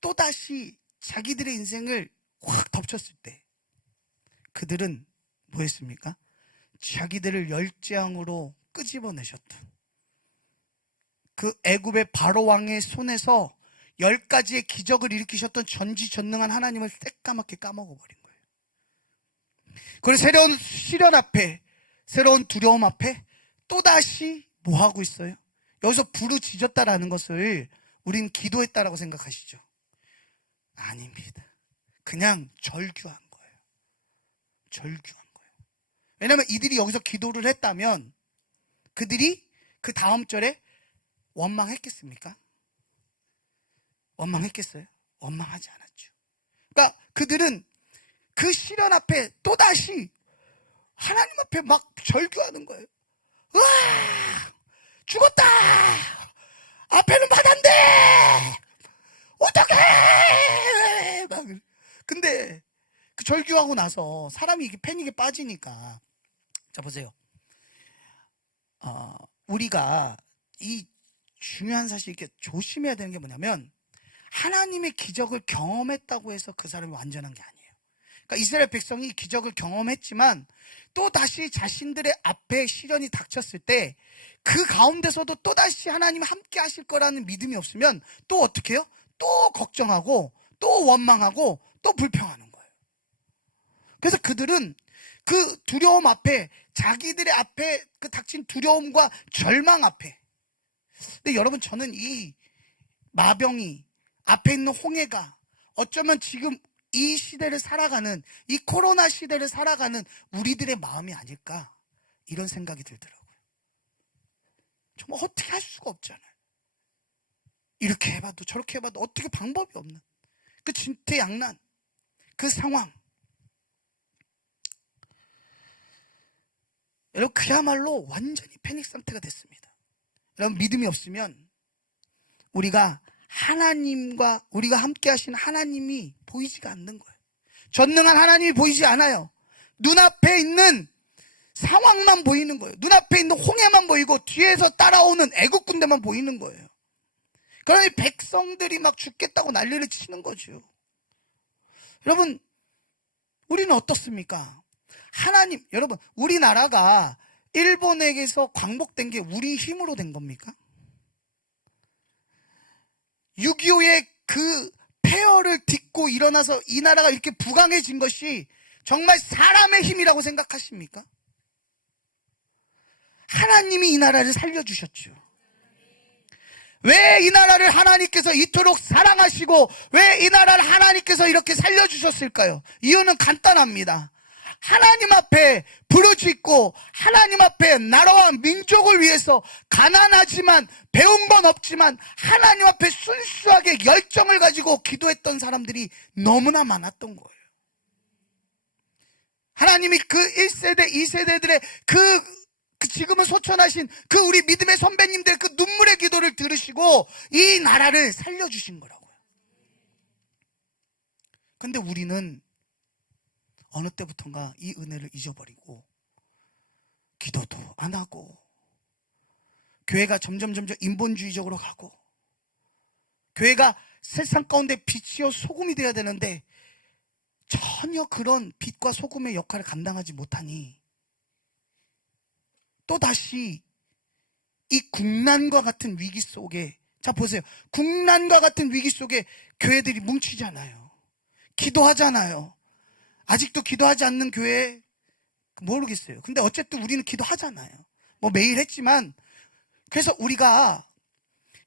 또다시 자기들의 인생을 확 덮쳤을 때 그들은 뭐 했습니까? 자기들을 열재앙으로 끄집어내셨던 그 애굽의 바로 왕의 손에서 10가지의 기적을 일으키셨던 전지전능한 하나님을 새까맣게 까먹어버린 거예요. 그리고 새로운 시련 앞에, 새로운 두려움 앞에 또다시 뭐 하고 있어요? 여기서 부르짖었다라는 것을 우린 기도했다라고 생각하시죠? 아닙니다. 그냥 절규한 거예요. 절규한 거예요. 왜냐하면 이들이 여기서 기도를 했다면 그들이 그 다음 절에 원망했겠습니까? 원망했겠어요? 원망하지 않았죠. 그러니까 그들은 그 시련 앞에 또다시 하나님 앞에 막 절규하는 거예요. 으아! 죽었다! 앞에는 바다인데! 어떡해! 막. 근데 그 절규하고 나서 사람이 이게 패닉에 빠지니까. 자, 보세요. 우리가 이 중요한 사실 이렇게 조심해야 되는 게 뭐냐면 하나님의 기적을 경험했다고 해서 그 사람이 완전한 게 아니에요. 그러니까 이스라엘 백성이 기적을 경험했지만 또 다시 자신들의 앞에 시련이 닥쳤을 때 그 가운데서도 또다시 하나님 함께 하실 거라는 믿음이 없으면 또 어떻게 해요? 또 걱정하고 또 원망하고 또 불평하는 거예요. 그래서 그들은 그 두려움 앞에, 자기들의 앞에 그 닥친 두려움과 절망 앞에. 근데 여러분, 저는 이 마병이 앞에 있는 홍해가 어쩌면 지금 이 시대를 살아가는, 이 코로나 시대를 살아가는 우리들의 마음이 아닐까, 이런 생각이 들더라고요. 정말 어떻게 할 수가 없잖아요. 이렇게 해봐도 저렇게 해봐도 어떻게 방법이 없는 그 진퇴양난, 그 상황. 여러분, 그야말로 완전히 패닉 상태가 됐습니다. 여러분, 믿음이 없으면 우리가 함께 하신 하나님이 보이지가 않는 거예요. 전능한 하나님이 보이지 않아요. 눈앞에 있는 상황만 보이는 거예요. 눈앞에 있는 홍해만 보이고 뒤에서 따라오는 애국 군대만 보이는 거예요. 그러니 백성들이 막 죽겠다고 난리를 치는 거죠. 여러분, 우리는 어떻습니까? 여러분, 우리나라가 일본에게서 광복된 게 우리 힘으로 된 겁니까? 6.25의 그 폐허를 딛고 일어나서 이 나라가 이렇게 부강해진 것이 정말 사람의 힘이라고 생각하십니까? 하나님이 이 나라를 살려주셨죠. 왜 이 나라를 하나님께서 이토록 사랑하시고 왜 이 나라를 하나님께서 이렇게 살려주셨을까요? 이유는 간단합니다. 하나님 앞에 부르짖고 하나님 앞에 나라와 민족을 위해서 가난하지만 배운 건 없지만 하나님 앞에 순수하게 열정을 가지고 기도했던 사람들이 너무나 많았던 거예요. 하나님이 그 1세대, 2세대들의 그 지금은 소천하신 그 우리 믿음의 선배님들의 그 눈물의 기도를 들으시고 이 나라를 살려주신 거라고요. 근데 우리는 어느 때부턴가 이 은혜를 잊어버리고 기도도 안 하고 교회가 점점 인본주의적으로 가고 교회가 세상 가운데 빛이요 소금이 되어야 되는데 전혀 그런 빛과 소금의 역할을 감당하지 못하니 또다시 이 국난과 같은 위기 속에, 자 보세요, 국난과 같은 위기 속에 교회들이 뭉치잖아요. 기도하잖아요. 아직도 기도하지 않는 교회 모르겠어요. 근데 어쨌든 우리는 기도하잖아요. 뭐 매일 했지만, 그래서 우리가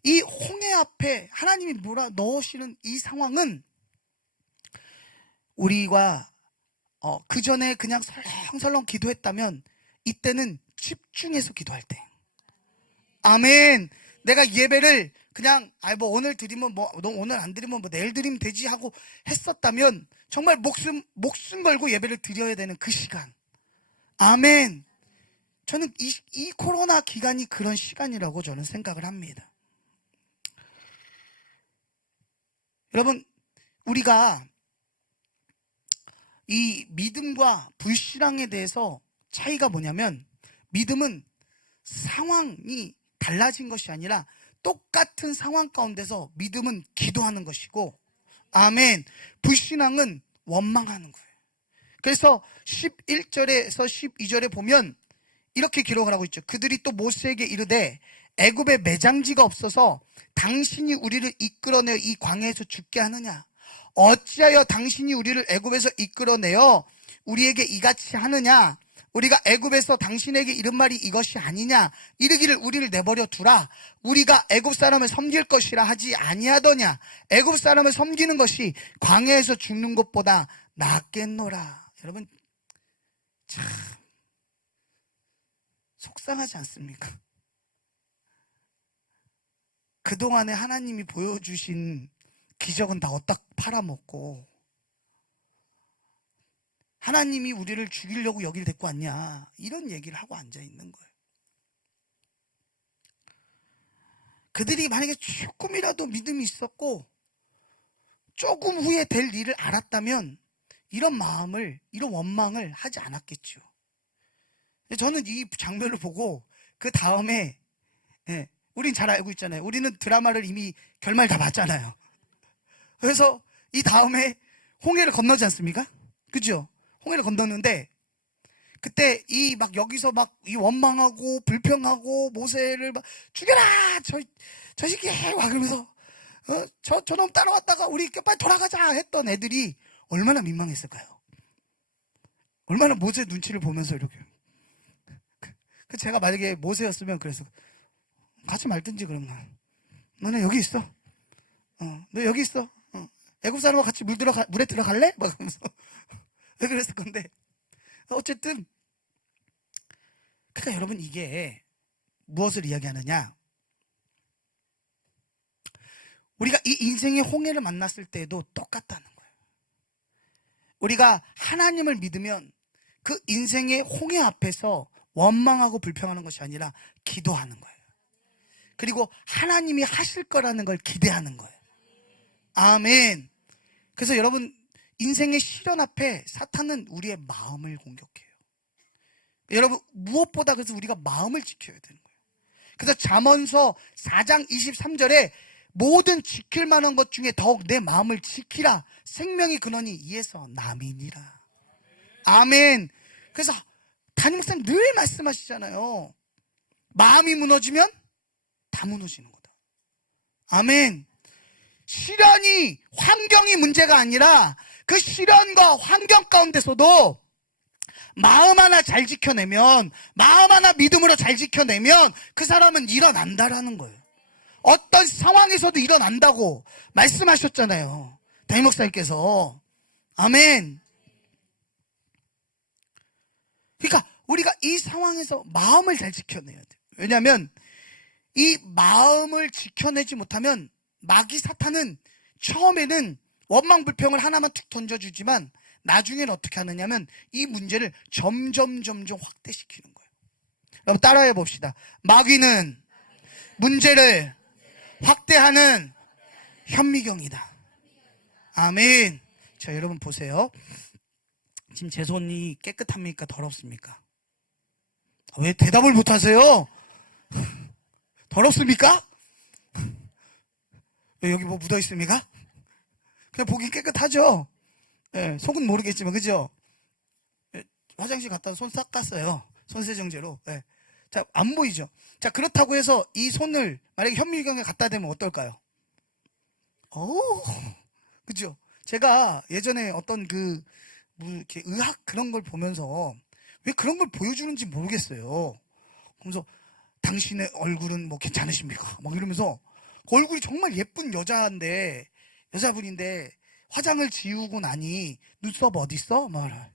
이 홍해 앞에 하나님이 몰아 넣으시는 이 상황은 우리가 그 전에 그냥 설렁설렁 기도했다면 이때는 집중해서 기도할 때. 아멘. 내가 예배를 그냥 뭐 오늘 드리면 뭐 오늘 안 드리면 뭐 내일 드리면 되지 하고 했었다면 정말 목숨 걸고 예배를 드려야 되는 그 시간. 아멘. 저는 이 코로나 기간이 그런 시간이라고 저는 생각을 합니다. 여러분, 우리가 이 믿음과 불신앙에 대해서 차이가 뭐냐면, 믿음은 상황이 달라진 것이 아니라 똑같은 상황 가운데서 믿음은 기도하는 것이고, 아멘, 불신앙은 원망하는 거예요. 그래서 11절에서 12절에 보면 이렇게 기록을 하고 있죠. 그들이 또 모세에게 이르되 애굽에 매장지가 없어서 당신이 우리를 이끌어내어 이 광야에서 죽게 하느냐? 어찌하여 당신이 우리를 애굽에서 이끌어내어 우리에게 이같이 하느냐? 우리가 애굽에서 당신에게 이른 말이 이것이 아니냐? 이르기를 우리를 내버려 두라. 우리가 애굽 사람을 섬길 것이라 하지 아니하더냐? 애굽 사람을 섬기는 것이 광야에서 죽는 것보다 낫겠노라. 여러분, 참 속상하지 않습니까? 그동안에 하나님이 보여주신 기적은 다 어디다 팔아먹고, 하나님이 우리를 죽이려고 여기를 데리고 왔냐, 이런 얘기를 하고 앉아있는 거예요. 그들이 만약에 조금이라도 믿음이 있었고 조금 후에 될 일을 알았다면 이런 마음을, 이런 원망을 하지 않았겠죠. 저는 이 장면을 보고 그 다음에, 우린 잘 알고 있잖아요. 우리는 드라마를 이미 결말 다 봤잖아요. 그래서 이 다음에 홍해를 건너지 않습니까? 그죠? 홍해를 건넜는데, 그때 이 막 여기서 막 이 원망하고 불평하고 모세를 막 죽여라! 저 새끼! 막 그러면서, 저놈 따라왔다가 우리 빨리 돌아가자! 했던 애들이 얼마나 민망했을까요? 얼마나 모세 눈치를 보면서 이렇게. 제가 만약에 모세였으면 그래서 가지 말든지, 그러면. 너네 여기 있어. 너 여기 있어. 애굽 사람과 같이 물에 들어갈래? 막 그러면서. 왜 그랬을 건데. 어쨌든. 그러니까 여러분, 이게 무엇을 이야기하느냐. 우리가 이 인생의 홍해를 만났을 때에도 똑같다는 거예요. 우리가 하나님을 믿으면 그 인생의 홍해 앞에서 원망하고 불평하는 것이 아니라 기도하는 거예요. 그리고 하나님이 하실 거라는 걸 기대하는 거예요. 아멘. 그래서 여러분, 인생의 시련 앞에 사탄은 우리의 마음을 공격해요. 여러분, 무엇보다 그래서 우리가 마음을 지켜야 되는 거예요. 그래서 잠언서 4장 23절에 모든 지킬 만한 것 중에 더욱 내 마음을 지키라. 생명이 근원이 이에서 남이니라. 아멘. 그래서 담임 목사님 늘 말씀하시잖아요. 마음이 무너지면 다 무너지는 거다. 아멘. 시련이, 환경이 문제가 아니라 그 시련과 환경 가운데서도 마음 하나 잘 지켜내면, 마음 하나 믿음으로 잘 지켜내면 그 사람은 일어난다라는 거예요. 어떤 상황에서도 일어난다고 말씀하셨잖아요, 담임 목사님께서. 아멘. 그러니까 우리가 이 상황에서 마음을 잘 지켜내야 돼요. 왜냐하면 이 마음을 지켜내지 못하면 마귀 사탄은 처음에는 원망불평을 하나만 툭 던져주지만 나중에는 어떻게 하느냐면 이 문제를 점점 확대시키는 거예요. 여러분, 따라해 봅시다. 마귀는 문제를 확대하는 현미경이다. 아멘. 자, 여러분 보세요. 지금 제 손이 깨끗합니까? 더럽습니까? 왜 대답을 못하세요? 더럽습니까? 왜 여기 뭐 묻어있습니까? 그냥 보기 깨끗하죠? 네, 속은 모르겠지만, 그죠? 네, 화장실 갔다가 손 싹 깠어요. 손세정제로. 네. 자, 안 보이죠? 자, 그렇다고 해서 이 손을 만약에 현미경에 갖다 대면 어떨까요? 그죠? 제가 예전에 어떤 뭐 이렇게 의학 그런 걸 보면서 왜 그런 걸 보여주는지 모르겠어요. 그래서 당신의 얼굴은 뭐 괜찮으십니까? 막 이러면서 그 얼굴이 정말 예쁜 여자분인데 화장을 지우고 나니 눈썹 어딨어? 막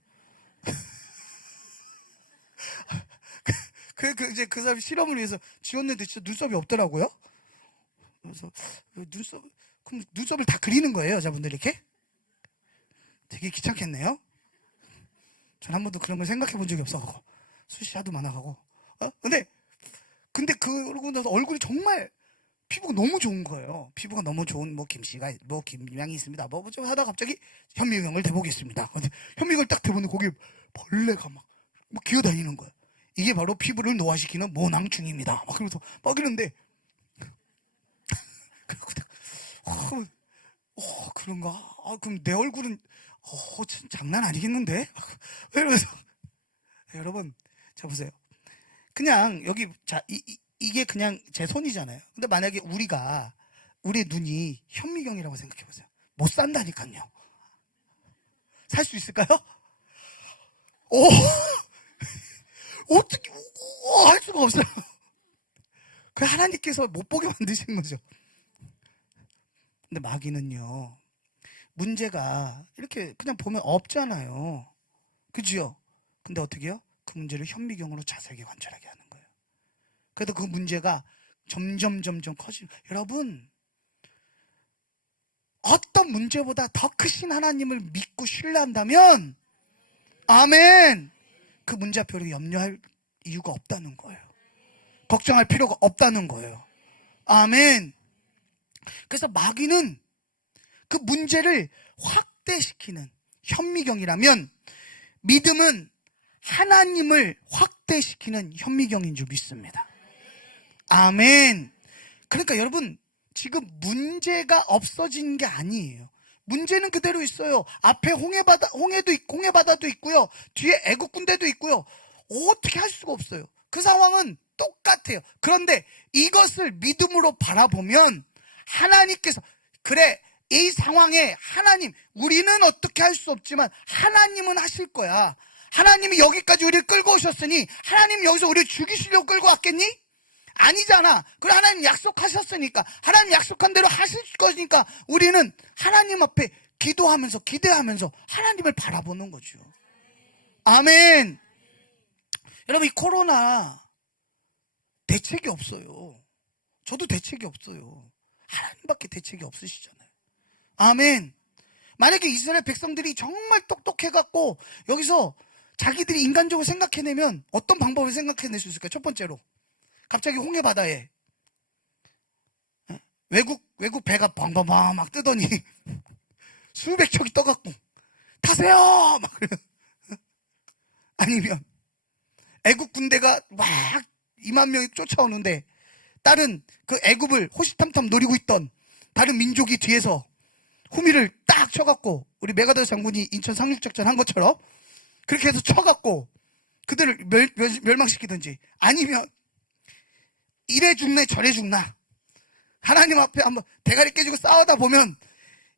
이제 그 사람이 실험을 위해서 지웠는데 진짜 눈썹이 없더라고요. 그래서 그럼 눈썹을 다 그리는 거예요, 여자분들 이렇게? 되게 귀찮겠네요. 전 한 번도 그런 걸 생각해 본 적이 없어가지고 수시 하도 많아가고. 근데 그러고 나서 얼굴이 정말 피부가 너무 좋은 거예요. 피부가 너무 좋은 김양이 있습니다. 좀 하다 갑자기 현미경을 대보겠습니다. 근데 현미경을 딱 대보는데 거기에 벌레가 막 기어다니는 거예요. 이게 바로 피부를 노화시키는 모낭충입니다. 막 그러면서 막 이러는데 그런가? 그럼 내 얼굴은 장난 아니겠는데? 이러면서 여러분, 자 보세요. 그냥 여기 이게 그냥 제 손이잖아요. 근데 만약에 우리 눈이 현미경이라고 생각해 보세요. 못 산다니까요. 살 수 있을까요? 오, 어떻게 할 수가 없어요. 그 하나님께서 못 보게 만드신 거죠. 근데 마귀는요, 문제가 이렇게 그냥 보면 없잖아요. 그죠? 근데 어떻게 해요? 그 문제를 현미경으로 자세하게 관찰하게 하는 거예요. 그래도 그 문제가 점점 커지는. 여러분, 어떤 문제보다 더 크신 하나님을 믿고 신뢰한다면, 아멘, 그 문제 앞에 우리가 염려할 이유가 없다는 거예요. 걱정할 필요가 없다는 거예요. 아멘. 그래서 마귀는 그 문제를 확대시키는 현미경이라면, 믿음은 하나님을 확대시키는 현미경인 줄 믿습니다. 아멘. 그러니까 여러분, 지금 문제가 없어진 게 아니에요. 문제는 그대로 있어요. 앞에 홍해바다도 있고요. 뒤에 애국 군대도 있고요. 어떻게 할 수가 없어요. 그 상황은 똑같아요. 그런데 이것을 믿음으로 바라보면 하나님께서, 그래, 이 상황에 우리는 어떻게 할 수 없지만 하나님은 하실 거야. 하나님이 여기까지 우리를 끌고 오셨으니 하나님 여기서 우리를 죽이시려고 끌고 왔겠니? 아니잖아. 그래, 하나님 약속하셨으니까, 하나님 약속한 대로 하실 거니까 우리는 하나님 앞에 기도하면서 기대하면서 하나님을 바라보는 거죠. 아멘. 여러분, 이 코로나 대책이 없어요. 저도 대책이 없어요. 하나님밖에 대책이 없으시잖아요. 아멘. 만약에 이스라엘 백성들이 정말 똑똑해갖고 여기서 자기들이 인간적으로 생각해내면 어떤 방법을 생각해낼 수 있을까요? 첫 번째로, 갑자기 홍해바다에 외국 배가 방방방 막 뜨더니 수백 척이 떠갖고 타세요! 막 아니면 애국 군대가 막 2만 명이 쫓아오는데 다른 그 애국을 호시탐탐 노리고 있던 다른 민족이 뒤에서 후미를 딱 쳐갖고, 우리 메가더 장군이 인천 상륙작전 한 것처럼 그렇게 해서 쳐갖고 그들을 멸망시키든지, 아니면 이래 죽네 저래 죽나 하나님 앞에 한번 대가리 깨지고 싸우다 보면,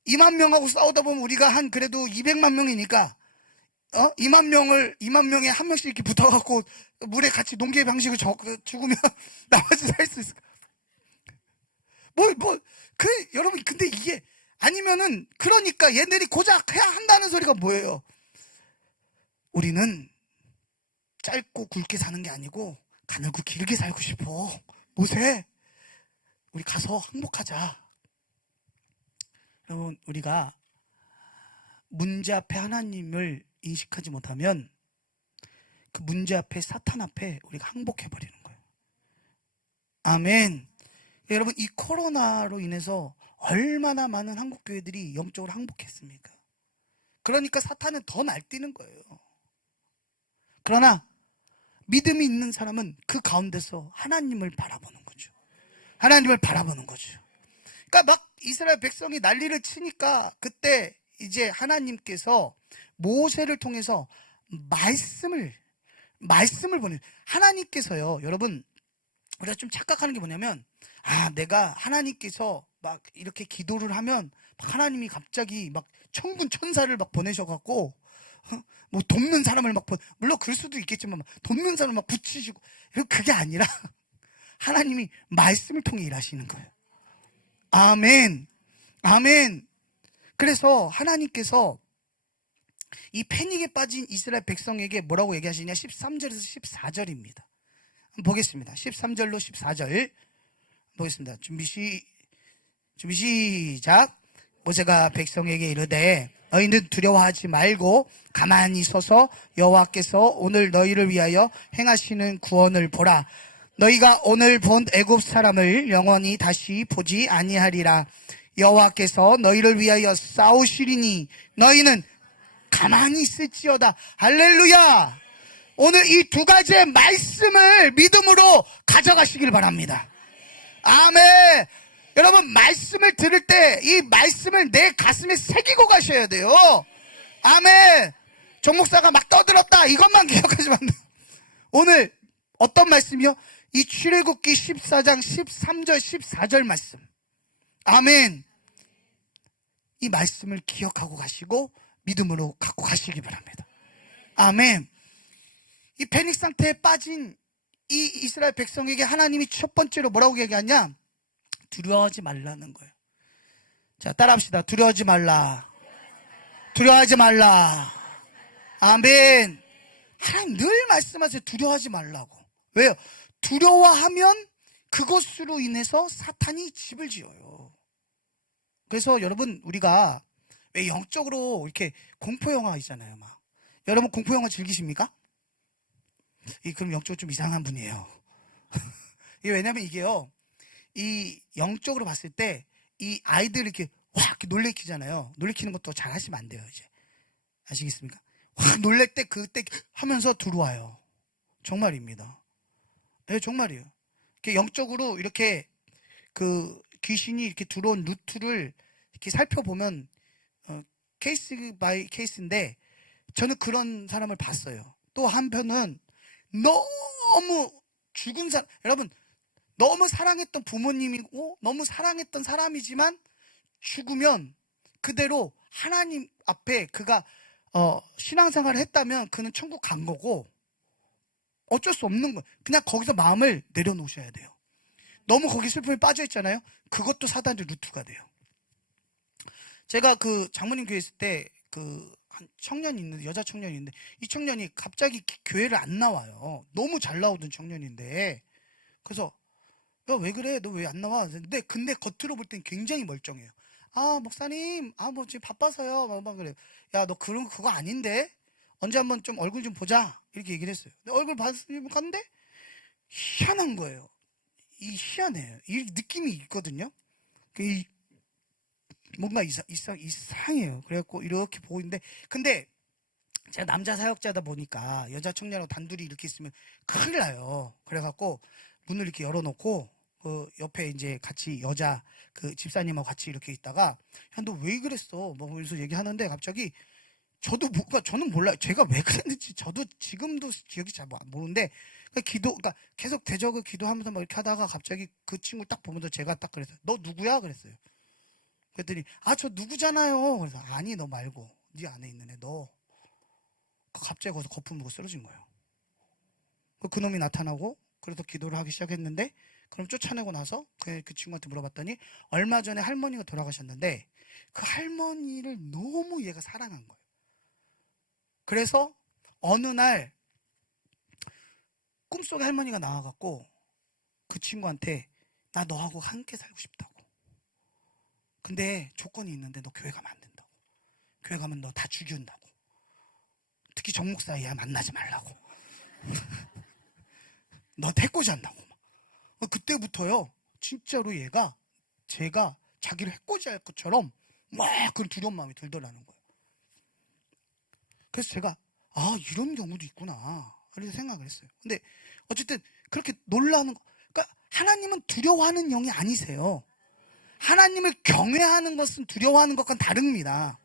2만 명하고 싸우다 보면 우리가 한 그래도 200만 명이니까 2만 명에 한 명씩 이렇게 붙어갖고 물에 같이 농기의 방식을 죽으면 나머지 살 수 있을까? 그래, 여러분, 근데 이게 아니면은, 그러니까 얘네들이 고작 해야 한다는 소리가 뭐예요? 우리는 짧고 굵게 사는 게 아니고 가늘고 길게 살고 싶어. 모세, 우리 가서 항복하자. 여러분, 우리가 문제 앞에 하나님을 인식하지 못하면 그 문제 앞에, 사탄 앞에 우리가 항복해버리는 거예요. 아멘. 여러분, 이 코로나로 인해서 얼마나 많은 한국교회들이 영적으로 항복했습니까? 그러니까 사탄은 더 날뛰는 거예요. 그러나 믿음이 있는 사람은 그 가운데서 하나님을 바라보는 거죠. 하나님을 바라보는 거죠. 그러니까 막 이스라엘 백성이 난리를 치니까 그때 이제 하나님께서 모세를 통해서 말씀을 보내요. 하나님께서요, 여러분, 우리가 좀 착각하는 게 뭐냐면, 내가 하나님께서 막 이렇게 기도를 하면 하나님이 갑자기 막 천군 천사를 막 보내셔갖고 뭐 돕는 사람을 막 물론 그럴 수도 있겠지만 막 돕는 사람을 막 붙이시고 그게 아니라 하나님이 말씀을 통해 일하시는 거예요. 아멘. 아멘. 그래서 하나님께서 이 패닉에 빠진 이스라엘 백성에게 뭐라고 얘기하시냐? 13절에서 14절입니다. 보겠습니다. 13절로 14절 보겠습니다. 준비 시작. 모세가 백성에게 이르되 너희는 두려워하지 말고 가만히 서서 여호와께서 오늘 너희를 위하여 행하시는 구원을 보라. 너희가 오늘 본 애굽 사람을 영원히 다시 보지 아니하리라. 여호와께서 너희를 위하여 싸우시리니 너희는 가만히 있을지어다. 할렐루야. 오늘 이 두 가지의 말씀을 믿음으로 가져가시길 바랍니다. 아멘. 여러분, 말씀을 들을 때 이 말씀을 내 가슴에 새기고 가셔야 돼요. 아멘. 정 목사가 막 떠들었다 이것만 기억하시면 안 돼요. 오늘 어떤 말씀이요? 이 출애굽기 14장 13절 14절 말씀. 아멘. 이 말씀을 기억하고 가시고 믿음으로 갖고 가시기 바랍니다. 아멘. 이 패닉 상태에 빠진 이 이스라엘 백성에게 하나님이 첫 번째로 뭐라고 얘기하냐? 두려워하지 말라는 거예요. 자, 따라합시다. 두려워하지 말라. 두려워하지 말라. 아멘. 하나님 늘 말씀하세요. 두려워하지 말라고. 왜요? 두려워하면 그것으로 인해서 사탄이 집을 지어요. 그래서 여러분, 우리가 왜 영적으로 이렇게 공포영화 있잖아요. 막. 여러분 공포영화 즐기십니까? 그럼 영적으로 좀 이상한 분이에요. 이게 왜냐면 이게요, 이 영적으로 봤을 때 이 아이들 이렇게 확 이렇게 놀래키잖아요. 놀래키는 것도 잘 하시면 안 돼요. 이제 아시겠습니까? 확 놀랄 때 그때 하면서 들어와요. 정말입니다. 네, 정말이에요. 이렇게 영적으로 이렇게 그 귀신이 이렇게 들어온 루트를 이렇게 살펴보면 케이스 바이 케이스인데 저는 그런 사람을 봤어요. 또 한편은 너무 죽은 사람, 여러분 너무 사랑했던 부모님이고 너무 사랑했던 사람이지만 죽으면 그대로 하나님 앞에 그가 신앙생활을 했다면 그는 천국 간 거고 어쩔 수 없는 거예요. 그냥 거기서 마음을 내려놓으셔야 돼요. 너무 거기 슬픔에 빠져 있잖아요. 그것도 사단의 루트가 돼요. 제가 그 장모님 교회 있을 때 한 청년이 있는데, 여자 청년이 있는데, 이 청년이 갑자기 교회를 안 나와요. 너무 잘 나오던 청년인데, 그래서 야, 왜 그래? 너 왜 안 나와? 근데 겉으로 볼 땐 굉장히 멀쩡해요. 아, 목사님, 뭐 지금 바빠서요. 막 그래요. 야, 너 그거 아닌데? 언제 한번 좀 얼굴 좀 보자. 이렇게 얘기를 했어요. 근데 얼굴 봤는데 희한한 거예요. 희한해요. 이 느낌이 있거든요. 뭔가 이상해요. 그래갖고 이렇게 보고 있는데, 근데 제가 남자 사역자다 보니까 여자 청년하고 단둘이 이렇게 있으면 큰일 나요. 그래갖고 문을 이렇게 열어놓고 그 옆에 이제 같이 여자 그 집사님하고 같이 이렇게 있다가 야, 너 왜 그랬어? 뭐 그래서 얘기하는데 갑자기 저는 몰라요. 제가 왜 그랬는지 저도 지금도 기억이 잘 모르는데 그러니까 계속 대적을 기도하면서 막 이렇게 하다가 갑자기 그 친구 딱 보면서 제가 딱 그랬어요. 너 누구야? 그랬어요. 그랬더니 저 누구잖아요. 그래서 아니 너 말고 네 안에 있는 애 너. 갑자기 거기서 거품 물고 쓰러진 거예요. 그놈이 나타나고 그래서 기도를 하기 시작했는데 그럼 쫓아내고 나서 그 친구한테 물어봤더니 얼마 전에 할머니가 돌아가셨는데 그 할머니를 너무 얘가 사랑한 거예요. 그래서 어느 날 꿈속에 할머니가 나와갖고 그 친구한테 나 너하고 함께 살고 싶다고. 근데 조건이 있는데 너 교회 가면 안 된다고. 교회 가면 너 다 죽인다고. 특히 정 목사야 만나지 말라고. 너 해코지 한다고. 그때부터요 진짜로 얘가 제가 자기를 해코지 할 것처럼 막 그런 두려운 마음이 들더라는 거예요. 그래서 제가 이런 경우도 있구나 이렇게 생각을 했어요. 근데 어쨌든 그렇게 놀라는 거, 그러니까 하나님은 두려워하는 영이 아니세요. 하나님을 경외하는 것은 두려워하는 것과는 다릅니다.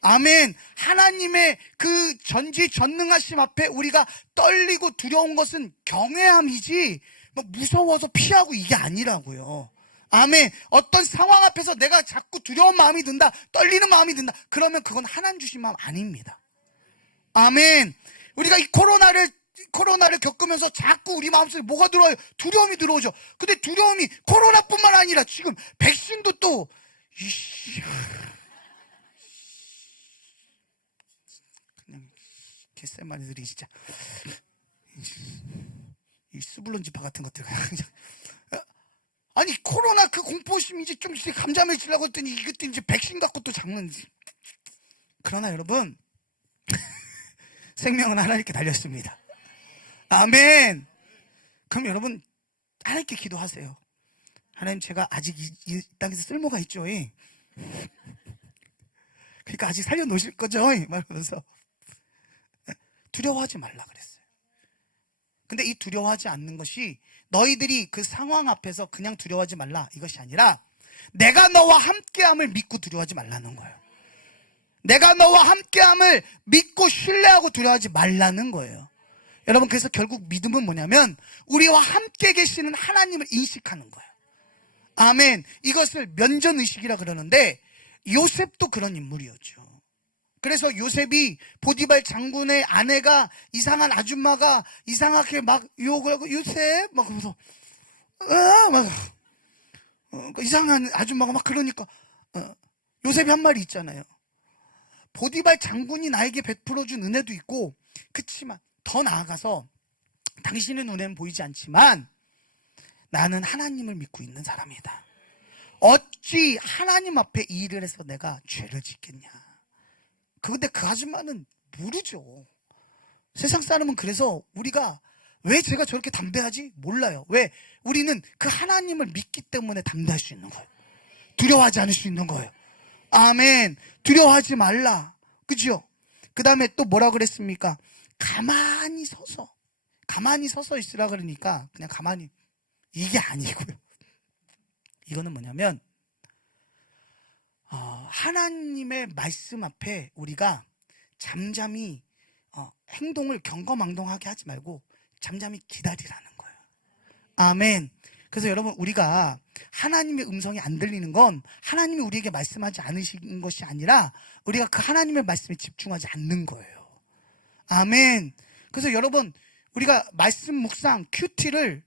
아멘. 하나님의 그 전지전능하심 앞에 우리가 떨리고 두려운 것은 경외함이지 무서워서 피하고 이게 아니라고요. 아멘. 어떤 상황 앞에서 내가 자꾸 두려운 마음이 든다, 떨리는 마음이 든다, 그러면 그건 하나님 주신 마음 아닙니다. 아멘. 우리가 이 코로나를 겪으면서 자꾸 우리 마음속에 뭐가 들어와요? 두려움이 들어오죠. 근데 두려움이 코로나뿐만 아니라 지금 백신도 또 그냥 개쎄마니들이 진짜 이 수블론지파 같은 것들 그냥 아니 코로나 그 공포심 이제 좀 이제 감잠해지려고 했더니 이것도 이제 백신 갖고 또 잡는. 그러나 여러분 생명은 하나님께 달렸습니다. 아멘. 그럼 여러분 하나님께 기도하세요. 하나님, 제가 아직 이 땅에서 쓸모가 있죠. 그러니까 아직 살려놓으실 거죠. 말하면서 두려워하지 말라 그랬어요. 근데 이 두려워하지 않는 것이 너희들이 그 상황 앞에서 그냥 두려워하지 말라 이것이 아니라 내가 너와 함께함을 믿고 두려워하지 말라는 거예요. 내가 너와 함께함을 믿고 신뢰하고 두려워하지 말라는 거예요. 여러분, 그래서 결국 믿음은 뭐냐면 우리와 함께 계시는 하나님을 인식하는 거예요. 아멘. 이것을 면전의식이라 그러는데 요셉도 그런 인물이었죠. 그래서 요셉이 보디발 장군의 아내가 이상한 아줌마가 이상하게 막 유혹을 하고 요셉 막 그러면서 이상한 아줌마가 막 그러니까 요셉이 한 말이 있잖아요. 보디발 장군이 나에게 베풀어준 은혜도 있고 그치만 더 나아가서 당신의 눈에는 보이지 않지만 나는 하나님을 믿고 있는 사람이다. 어찌 하나님 앞에 이 일을 해서 내가 죄를 짓겠냐. 근데 그 아줌마는 모르죠. 세상 사람은 그래서 우리가 왜 제가 저렇게 담대하지? 몰라요. 왜? 우리는 그 하나님을 믿기 때문에 담대할 수 있는 거예요. 두려워하지 않을 수 있는 거예요. 아멘. 두려워하지 말라. 그죠? 그 다음에 또 뭐라 그랬습니까? 가만히 서서 있으라 그러니까 그냥 가만히, 이게 아니고요. 이거는 뭐냐면 하나님의 말씀 앞에 우리가 잠잠히 행동을 경거망동하게 하지 말고 잠잠히 기다리라는 거예요. 아멘. 그래서 여러분, 우리가 하나님의 음성이 안 들리는 건 하나님이 우리에게 말씀하지 않으신 것이 아니라 우리가 그 하나님의 말씀에 집중하지 않는 거예요. 아멘. 그래서 여러분, 우리가 말씀 묵상 큐티를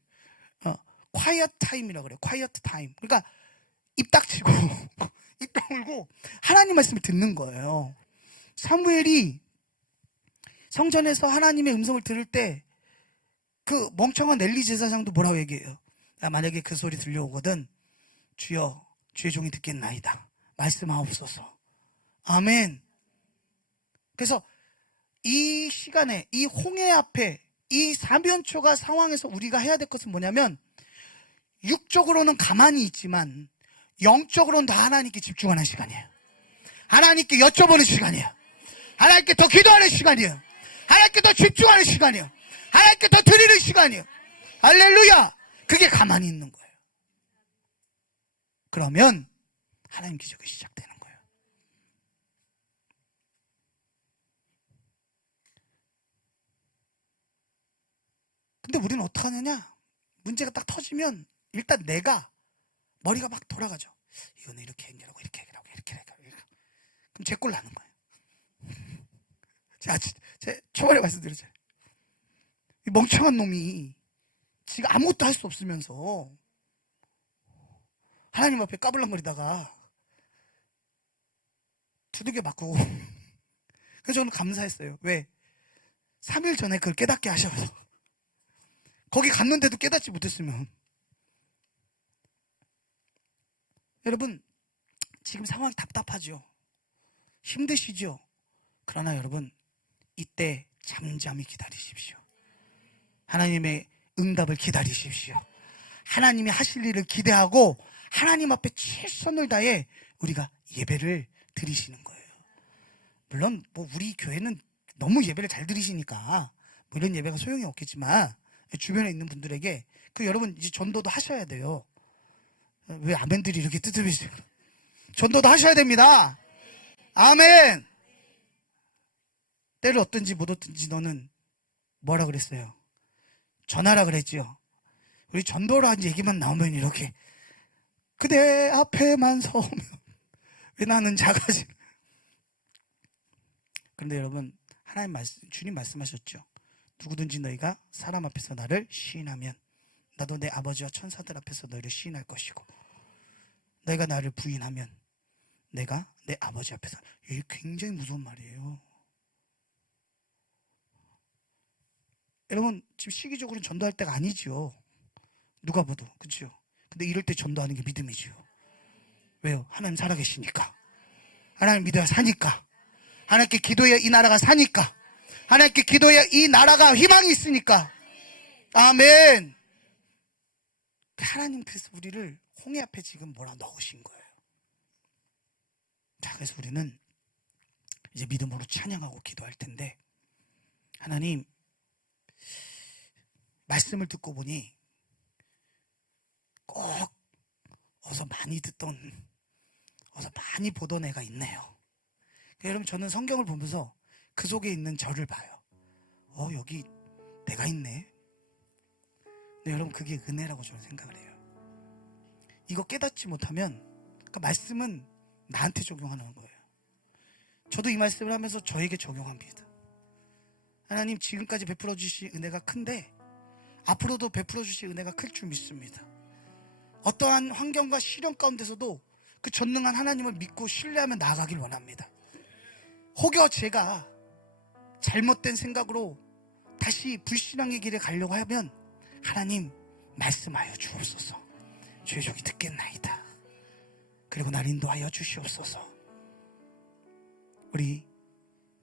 quiet time이라고 그래요. quiet time. 그러니까 입 닥치고 입 다물고 하나님 말씀을 듣는 거예요. 사무엘이 성전에서 하나님의 음성을 들을 때 그 멍청한 엘리 제사장도 뭐라고 얘기해요? 야, 만약에 그 소리 들려오거든 주여 주의 종이 듣겠나이다. 말씀하옵소서. 아멘. 그래서 이 시간에 이 홍해 앞에 이 사면초가 상황에서 우리가 해야 될 것은 뭐냐면 육적으로는 가만히 있지만 영적으로는 다 하나님께 집중하는 시간이에요. 하나님께 여쭤보는 시간이에요. 하나님께 더 기도하는 시간이에요. 하나님께 더 집중하는 시간이에요. 하나님께 더 드리는 시간이에요. 할렐루야. 그게 가만히 있는 거예요. 그러면 하나님 기적이 시작되는 거예요. 근데 우리는 어떻게 하느냐? 문제가 딱 터지면 일단 내가 머리가 막 돌아가죠. 이거는 이렇게 해결하고 이렇게 해결하고 이렇게 해결하고. 그럼 제 꼴 나는 거예요. 제가 초반에 말씀드렸잖아요. 이 멍청한 놈이 지가 아무것도 할 수 없으면서 하나님 앞에 까불랑거리다가 두들겨 맞고. 그래서 저는 감사했어요. 왜? 3일 전에 그걸 깨닫게 하셔서. 거기 갔는데도 깨닫지 못했으면. 여러분, 지금 상황이 답답하죠? 힘드시죠? 그러나 여러분, 이때 잠잠히 기다리십시오. 하나님의 응답을 기다리십시오. 하나님이 하실 일을 기대하고 하나님 앞에 최선을 다해 우리가 예배를 드리시는 거예요. 물론 뭐 우리 교회는 너무 예배를 잘 드리시니까 뭐 이런 예배가 소용이 없겠지만 주변에 있는 분들에게 여러분 이제 전도도 하셔야 돼요. 왜 아멘들이 이렇게 뜨뜻해지세요? 전도도 하셔야 됩니다. 아멘. 때를 얻든지 못 얻든지 너는 뭐라 그랬어요? 전하라 그랬죠. 우리 전도로 한 얘기만 나오면 이렇게 그대 앞에만 서면 왜 나는 작아지. 그런데 여러분, 주님 말씀하셨죠. 누구든지 너희가 사람 앞에서 나를 시인하면 나도 내 아버지와 천사들 앞에서 너희를 시인할 것이고, 너희가 나를 부인하면 내가 내 아버지 앞에서. 이게 굉장히 무서운 말이에요. 여러분, 지금 시기적으로는 전도할 때가 아니죠. 누가 봐도. 그렇죠? 근데 이럴 때 전도하는 게 믿음이죠. 왜요? 하나님 살아계시니까. 하나님 믿어야 사니까. 하나님께 기도해야 이 나라가 사니까. 하나님께 기도해야 이 나라가 희망이 있으니까. 아멘. 하나님 그래서 우리를 홍해 앞에 지금 몰아 넣으신 거예요. 자, 그래서 우리는 이제 믿음으로 찬양하고 기도할 텐데, 하나님, 말씀을 듣고 보니 꼭 어서 많이 듣던, 어서 많이 보던 애가 있네요. 여러분, 저는 성경을 보면서 그 속에 있는 저를 봐요. 여기 내가 있네. 근데 여러분, 그게 은혜라고 저는 생각을 해요. 이거 깨닫지 못하면, 그러니까 말씀은 나한테 적용하는 거예요. 저도 이 말씀을 하면서 저에게 적용합니다. 하나님, 지금까지 베풀어 주신 은혜가 큰데 앞으로도 베풀어 주실 은혜가 클 줄 믿습니다. 어떠한 환경과 시련 가운데서도 그 전능한 하나님을 믿고 신뢰하며 나아가길 원합니다. 혹여 제가 잘못된 생각으로 다시 불신앙의 길에 가려고 하면 하나님 말씀하여 주옵소서. 주의 종이 듣겠나이다. 그리고 날 인도하여 주시옵소서. 우리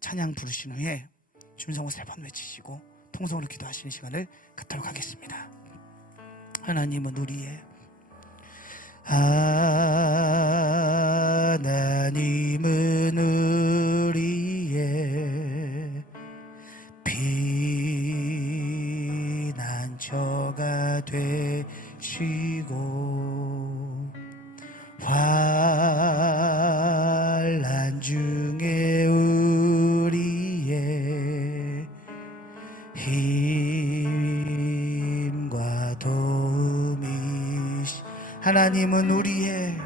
찬양 부르신 후에 주민성호 3번 외치시고 통성으로 기도하시는 시간을 갖도록 하겠습니다. 하나님은 우리의 피난처가 되시고 환난 중에 우리의 힘과 도움이시. 하나님은 우리의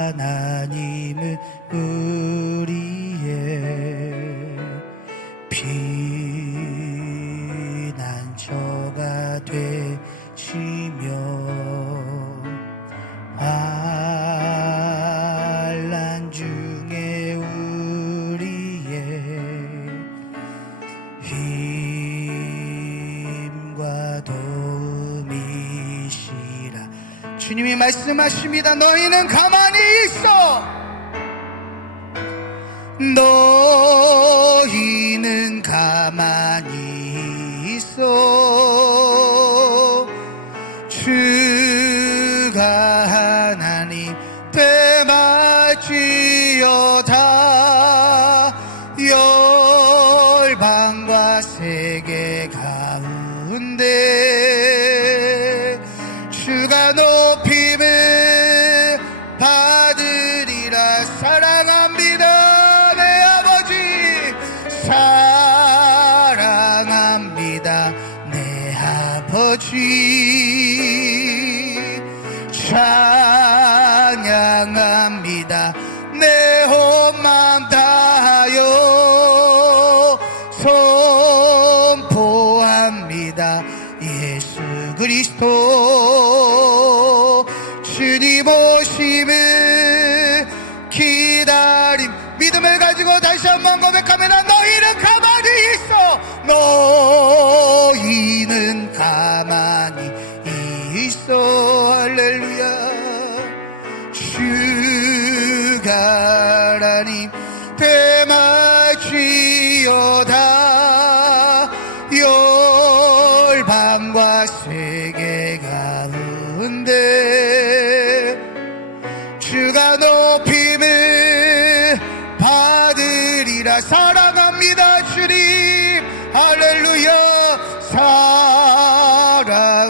하나님은 우리의 피난처가 되시며 환난 중에 우리의 힘과 도움이시라. 주님이 말씀하십니다. 너희는 가만히 있어. 너희는 가만히 있어. 주가 하나님 되말지어다. 열방과 세계 가운데 주가 높임을 받으리라. 사랑합니다 내 아버지, 사랑합니다 내 아버지, 찬양합니다 내 온 마음 다하여 선포합니다 예수 그리스도. 주님 오심을 기다림. 믿음을 가지고 다시 한번 고백하면 너희는 가만히 있어. 너희는 가만히 있어. 할렐루야. 주가 하나님 되말지어다. 열방과 세계 가운데 주가 높임을 받으리라. 사랑합니다 주님. 할렐루야.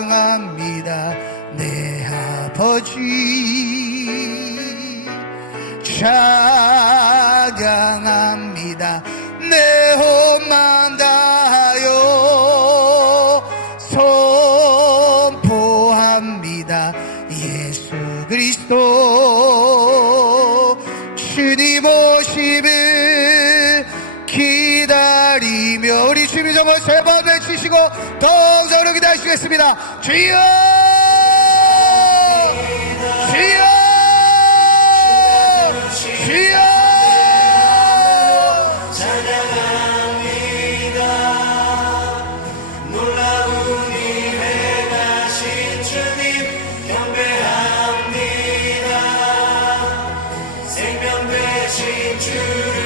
사랑합니다 내 아버지, 찬양합니다 내 온 마음 다하여 선포합니다 예수 그리스도. 주님 오심을 기다리며 우리 주님 정말 세 번 외치시고 더욱 저로 기다리시겠습니다. 주여 주여 주여 찬양합니다. 놀라운 일 행하신 주님 경배합니다. 생명 되신 주를